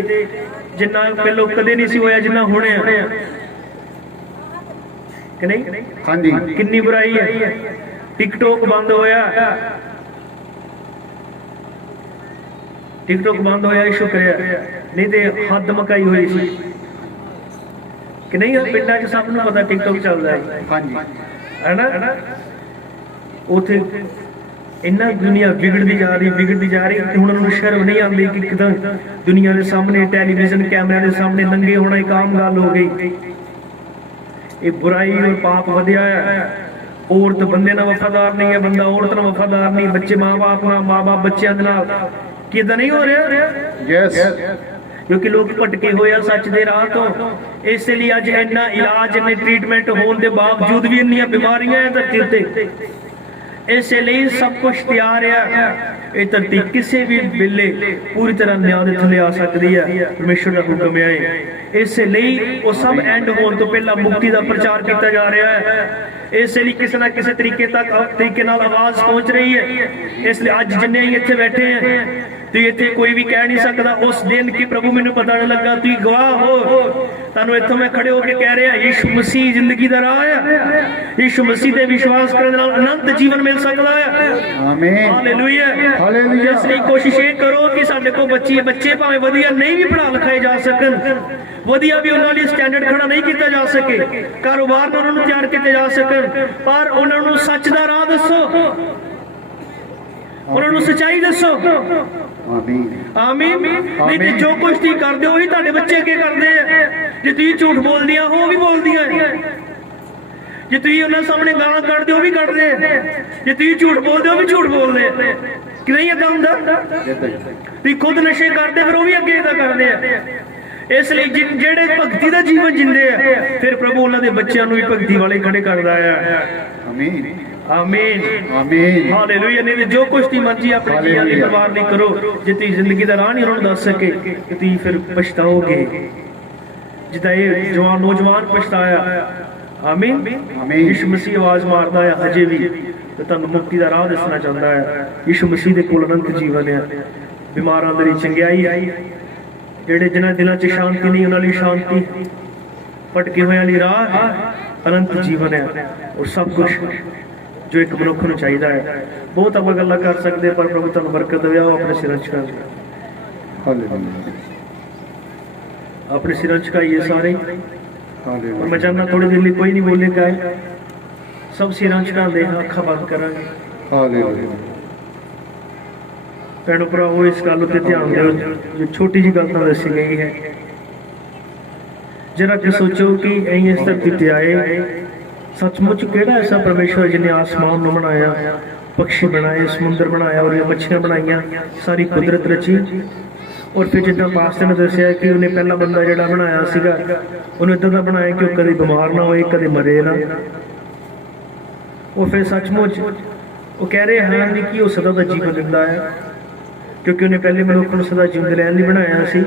जिन्ना पहलों कदे नहीं सी होया जिन्ना हुण है कि नहीं? हाँ जी। कितनी बुराई है। टिकटॉक बंद होया, टिकटॉक बंद होया, शुक्र है, नहीं तो हद मकाई हुई सी कि नहीं? पिंडां च सब नूं पता टिकटॉक चलदा है, हाँ जी। है ना? उथे इन्ना दुनिया बिगड़ती जा रही, बिगड़ती जा रही। हुण उन्हां नूं शर्म नहीं आती कि किदां दुनिया के सामने टैलीविजन कैमरे के सामने नंगे होना एक आम गल हो गई। ये बुराई और पाप वधिया है। औरत बंदे नाल वफादार नहीं है, बंदा औरत नाल वफादार नहीं, बच्चे माँ बाप नाल, माँ बाप बच्चों दे नाल। किदां नहीं हो रहा? यस। क्योंकि लोग भटके हुए हैं सच दे राह तो। इसलिए अज इन्ना इलाज, इन्ने ट्रीटमेंट होने के बावजूद भी इन्नियां बीमारियां हैं धरती ते। इसलिए सब कुछ तैयार है। ये धरती किसी भी वेले पूरी तरह न्याय दे थले आ सकती है, परमेश्वर का हुक्म है। इसलिए वो सब एंड होने तो पहला मुक्ति का प्रचार किया जा रहा है। इसलिए किसी ना किसी तरीके नाल आवाज पहुंच रही है। इसलिए अज जिन्ने इत्थे बैठे हैं, तो इत्थे कोई भी कह नहीं सकता उस दिन की प्रभु मैनू पता नहीं लगा। तुम गवाह हो, तुहानू इत्थों मैं खड़े होकर कह रहा, यीशु मसीह जिंदगी का राह है। यीशु मसीह ते विश्वास करने नाल अनंत जीवन मिल सकता है। आमीन, हालेलुया, हालेलुया। इसलिए कोशिश ये करो कि साडे को बच्चे भावें वधिया नहीं भी पढ़ा लिखाए जा सकन, वधिया भी उन्हां लई स्टैंडर्ड खड़ा नहीं किया जा सके, कारोबार में उन्होंने तैयार किए जा सकन, पर उन्होंने सच का राह दसो, उन्होंने सच्चाई दसो। आमीन, आमीन। नहीं तो जो कुछ तुम करते हो वही तुहाडे बच्चे अगे करते हैं। जे तुम झूठ बोलदियां हो, वो भी बोलदियां हैं। जे तुम उन्हां सामने गालां कढदे हो, भी कढदे हैं। जे तुम झूठ बोलदे हो, भी झूठ बोलदे हैं। कि नहीं इदां हुंदा? तुम खुद नशे करते, फिर वो भी अगे इदां करदे हैं। इसलिए जेड़े भगती का जीवन जिंदे हैं, फिर प्रभु उन्हां दे बच्चों नूं भी भगती वाले खड़े करदा है। आमीन, आमीन, आमीन। हालेलुया। नहीं तो जो कुछ तुम मर्जी अपने जीवन की परवाह नहीं करो, जे तुम जिंदगी का राह नहीं उन्होंने दस सके, तो तुम फिर पछताओगे, जिदा ये जवान नौजवान पछताया। आमीन, आमीन। यीशु मसीह आवाज मारदा है हजे भी, तो तुहानू मुक्ति का राह दसना चाहता है। यीशु मसीह दे कोल अनंत जीवन है। बीमारां दी चंगियाई, जेड़े जिन्हां दिलां च शांति नहीं उन्हां लई शांति, भटके होयां लई राह, अनंत जीवन है। और सब कुछ जो एक मनुख नूं चाहीदा है। बहुत आप गल्लां कर सकते, पर प्रभु तुहानू बरकत देवे। आओ अपने सिरां झुका लो, हालेलुया, अपने सिरां झुकाइए सारे। और हालेलुया, मैं चाहना थोड़ी देर लिए कोई नहीं बोलेगा, सब सिरां झुकांदे हां, अखां बंद करांगे। हालेलुया। भैणों भरावो, इस गल उत्ते ध्यान दिओ जो छोटी जी गल तां दसी गई है। जरा कि सोचो कि असीं इस धरती ते आए, सचमुच केड़ा ऐसा परमेश्वर जिन्हें आसमान नूं बनाया, पक्षी बनाए, समुंदर बनाया और ये मछलियां बनाईयां, सारी कुदरत रची। और फिर जिदा पास्टर ने दसिया कि उन्हें पहला बंदा जिहड़ा बनाया सीगा उन्हें इदां दा बनाया कि वह कदे बीमार ना होए कदे मरे ना। और फिर सचमुच वो कह रहे हैं नहीं कि वह सदा का जीवन दिंदा है क्योंकि उन्हें पहले मनुख नूं सदा जिंदे रहण लई बनाया सी।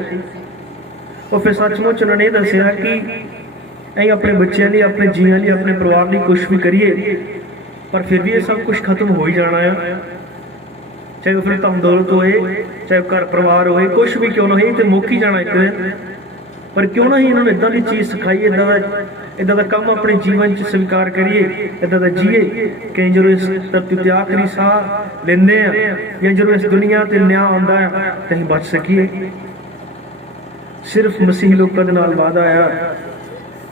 और फिर सचमुच उन्होंने दसिया कि ਅਸੀਂ अपने बच्चों लिए अपने जीवन लिए अपने परिवार लिए कुछ भी करिए पर फिर भी ये सब कुछ खत्म हो ही जाना है, चाहे फिर धन दौलत होए चाहे घर परिवार होए कुछ भी क्यों ना हो तो मुक ही जाना एक दिन। पर क्यों ना ही इन्होंने इदां की चीज़ सिखाई इदां दा काम अपने जीवन च स्वीकार करिए इदां दा जीए कि जो इस धरती ते आखिरी साह लेंदे या जो इस दुनिया ते न्याय आंदा है तो असीं बच सकीए। सिर्फ मसीह लोगों के नाल वादा आया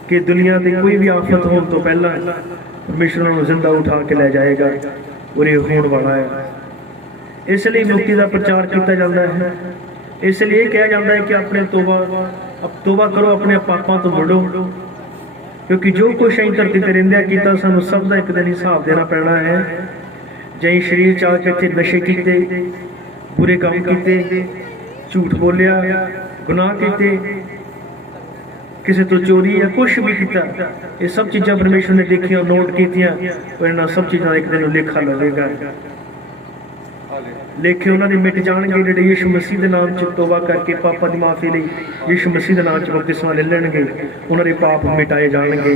कि दुनिया की कोई भी आफत होने तो पहला परमेश्वर उन्हें जिंदा उठा के लै जाएगा और ये होने वाला है। इसलिए मुक्ति का प्रचार किया जाता है, इसलिए कहा जाता है कि अपने तोबा करो अपने पापों तो मुड़ो क्योंकि जो कुछ अं धरती पर रहिंदे किया सानू सब का एक दिन हिसाब देना पैना है। जे शरीर च आके इत्थे नशे किए बुरे काम किए झूठ बोलिया गुनाह किए किसी तो चोरी या कुछ भी किया ये सब चीज़ां परमेश्वर ने देखिया नोट कीतियां और इन्हां सब चीज़ां एक दिन लेखा लगेगा। लेखे उन्होंने मिट जाएंगे जिहड़े यीशु मसीह के नाम च तौबा करके पापां दी माफ़ी लई यीशु मसीह के नाम च बपतिस्मा ले लैणगे उन्होंने पाप मिटाए जाएंगे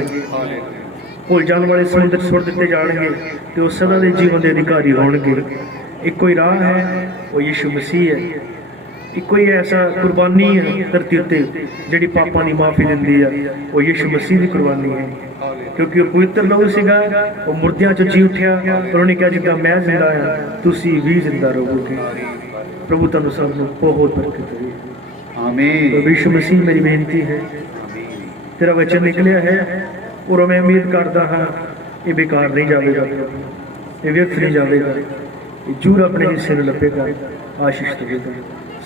भुल जाने वाले समुद्र सुट दिते जाएंगे तो वो सदा के जीवन के अधिकारी होणगे। एक कोई राह है वो यीशु मसीह है, एक कोई ऐसा कुर्बानी है धरती उत्ते जिहड़ी पापां दी माफ़ी दिंदी है वो यीशु मसीह की कुर्बानी है क्योंकि वो पवित्र लहू सीगा वो मुर्दियां चों जी उठिया और उन्होंने कहा जिद्दां मैं जिंदा हाँ तुसीं भी जिंदा रहोगे। प्रभु तुहानूं सब नूं बहुत बरकत दे आमीन। तो यीशु मसीह मेरी बेनती है तेरा वचन निकलिया है और मैं उम्मीद करता हाँ ये बेकार नहीं जाएगा ये व्यर्थ नहीं जाएगा ये जरूर अपने हिस्से में लभेगा आशीष देगा।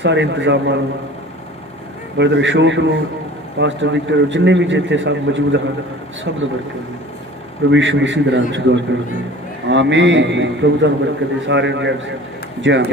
सारे इंतजाम ब्रदर अशोक नूं पास्टर विक्टर जिन्ने भी जिथे सब मौजूद हैं सब नूं बरकत प्रभु यीशु मसीह दे नाम च दुआ करदे आमीन। प्रभु तुहानूं बरकत दे सारे जय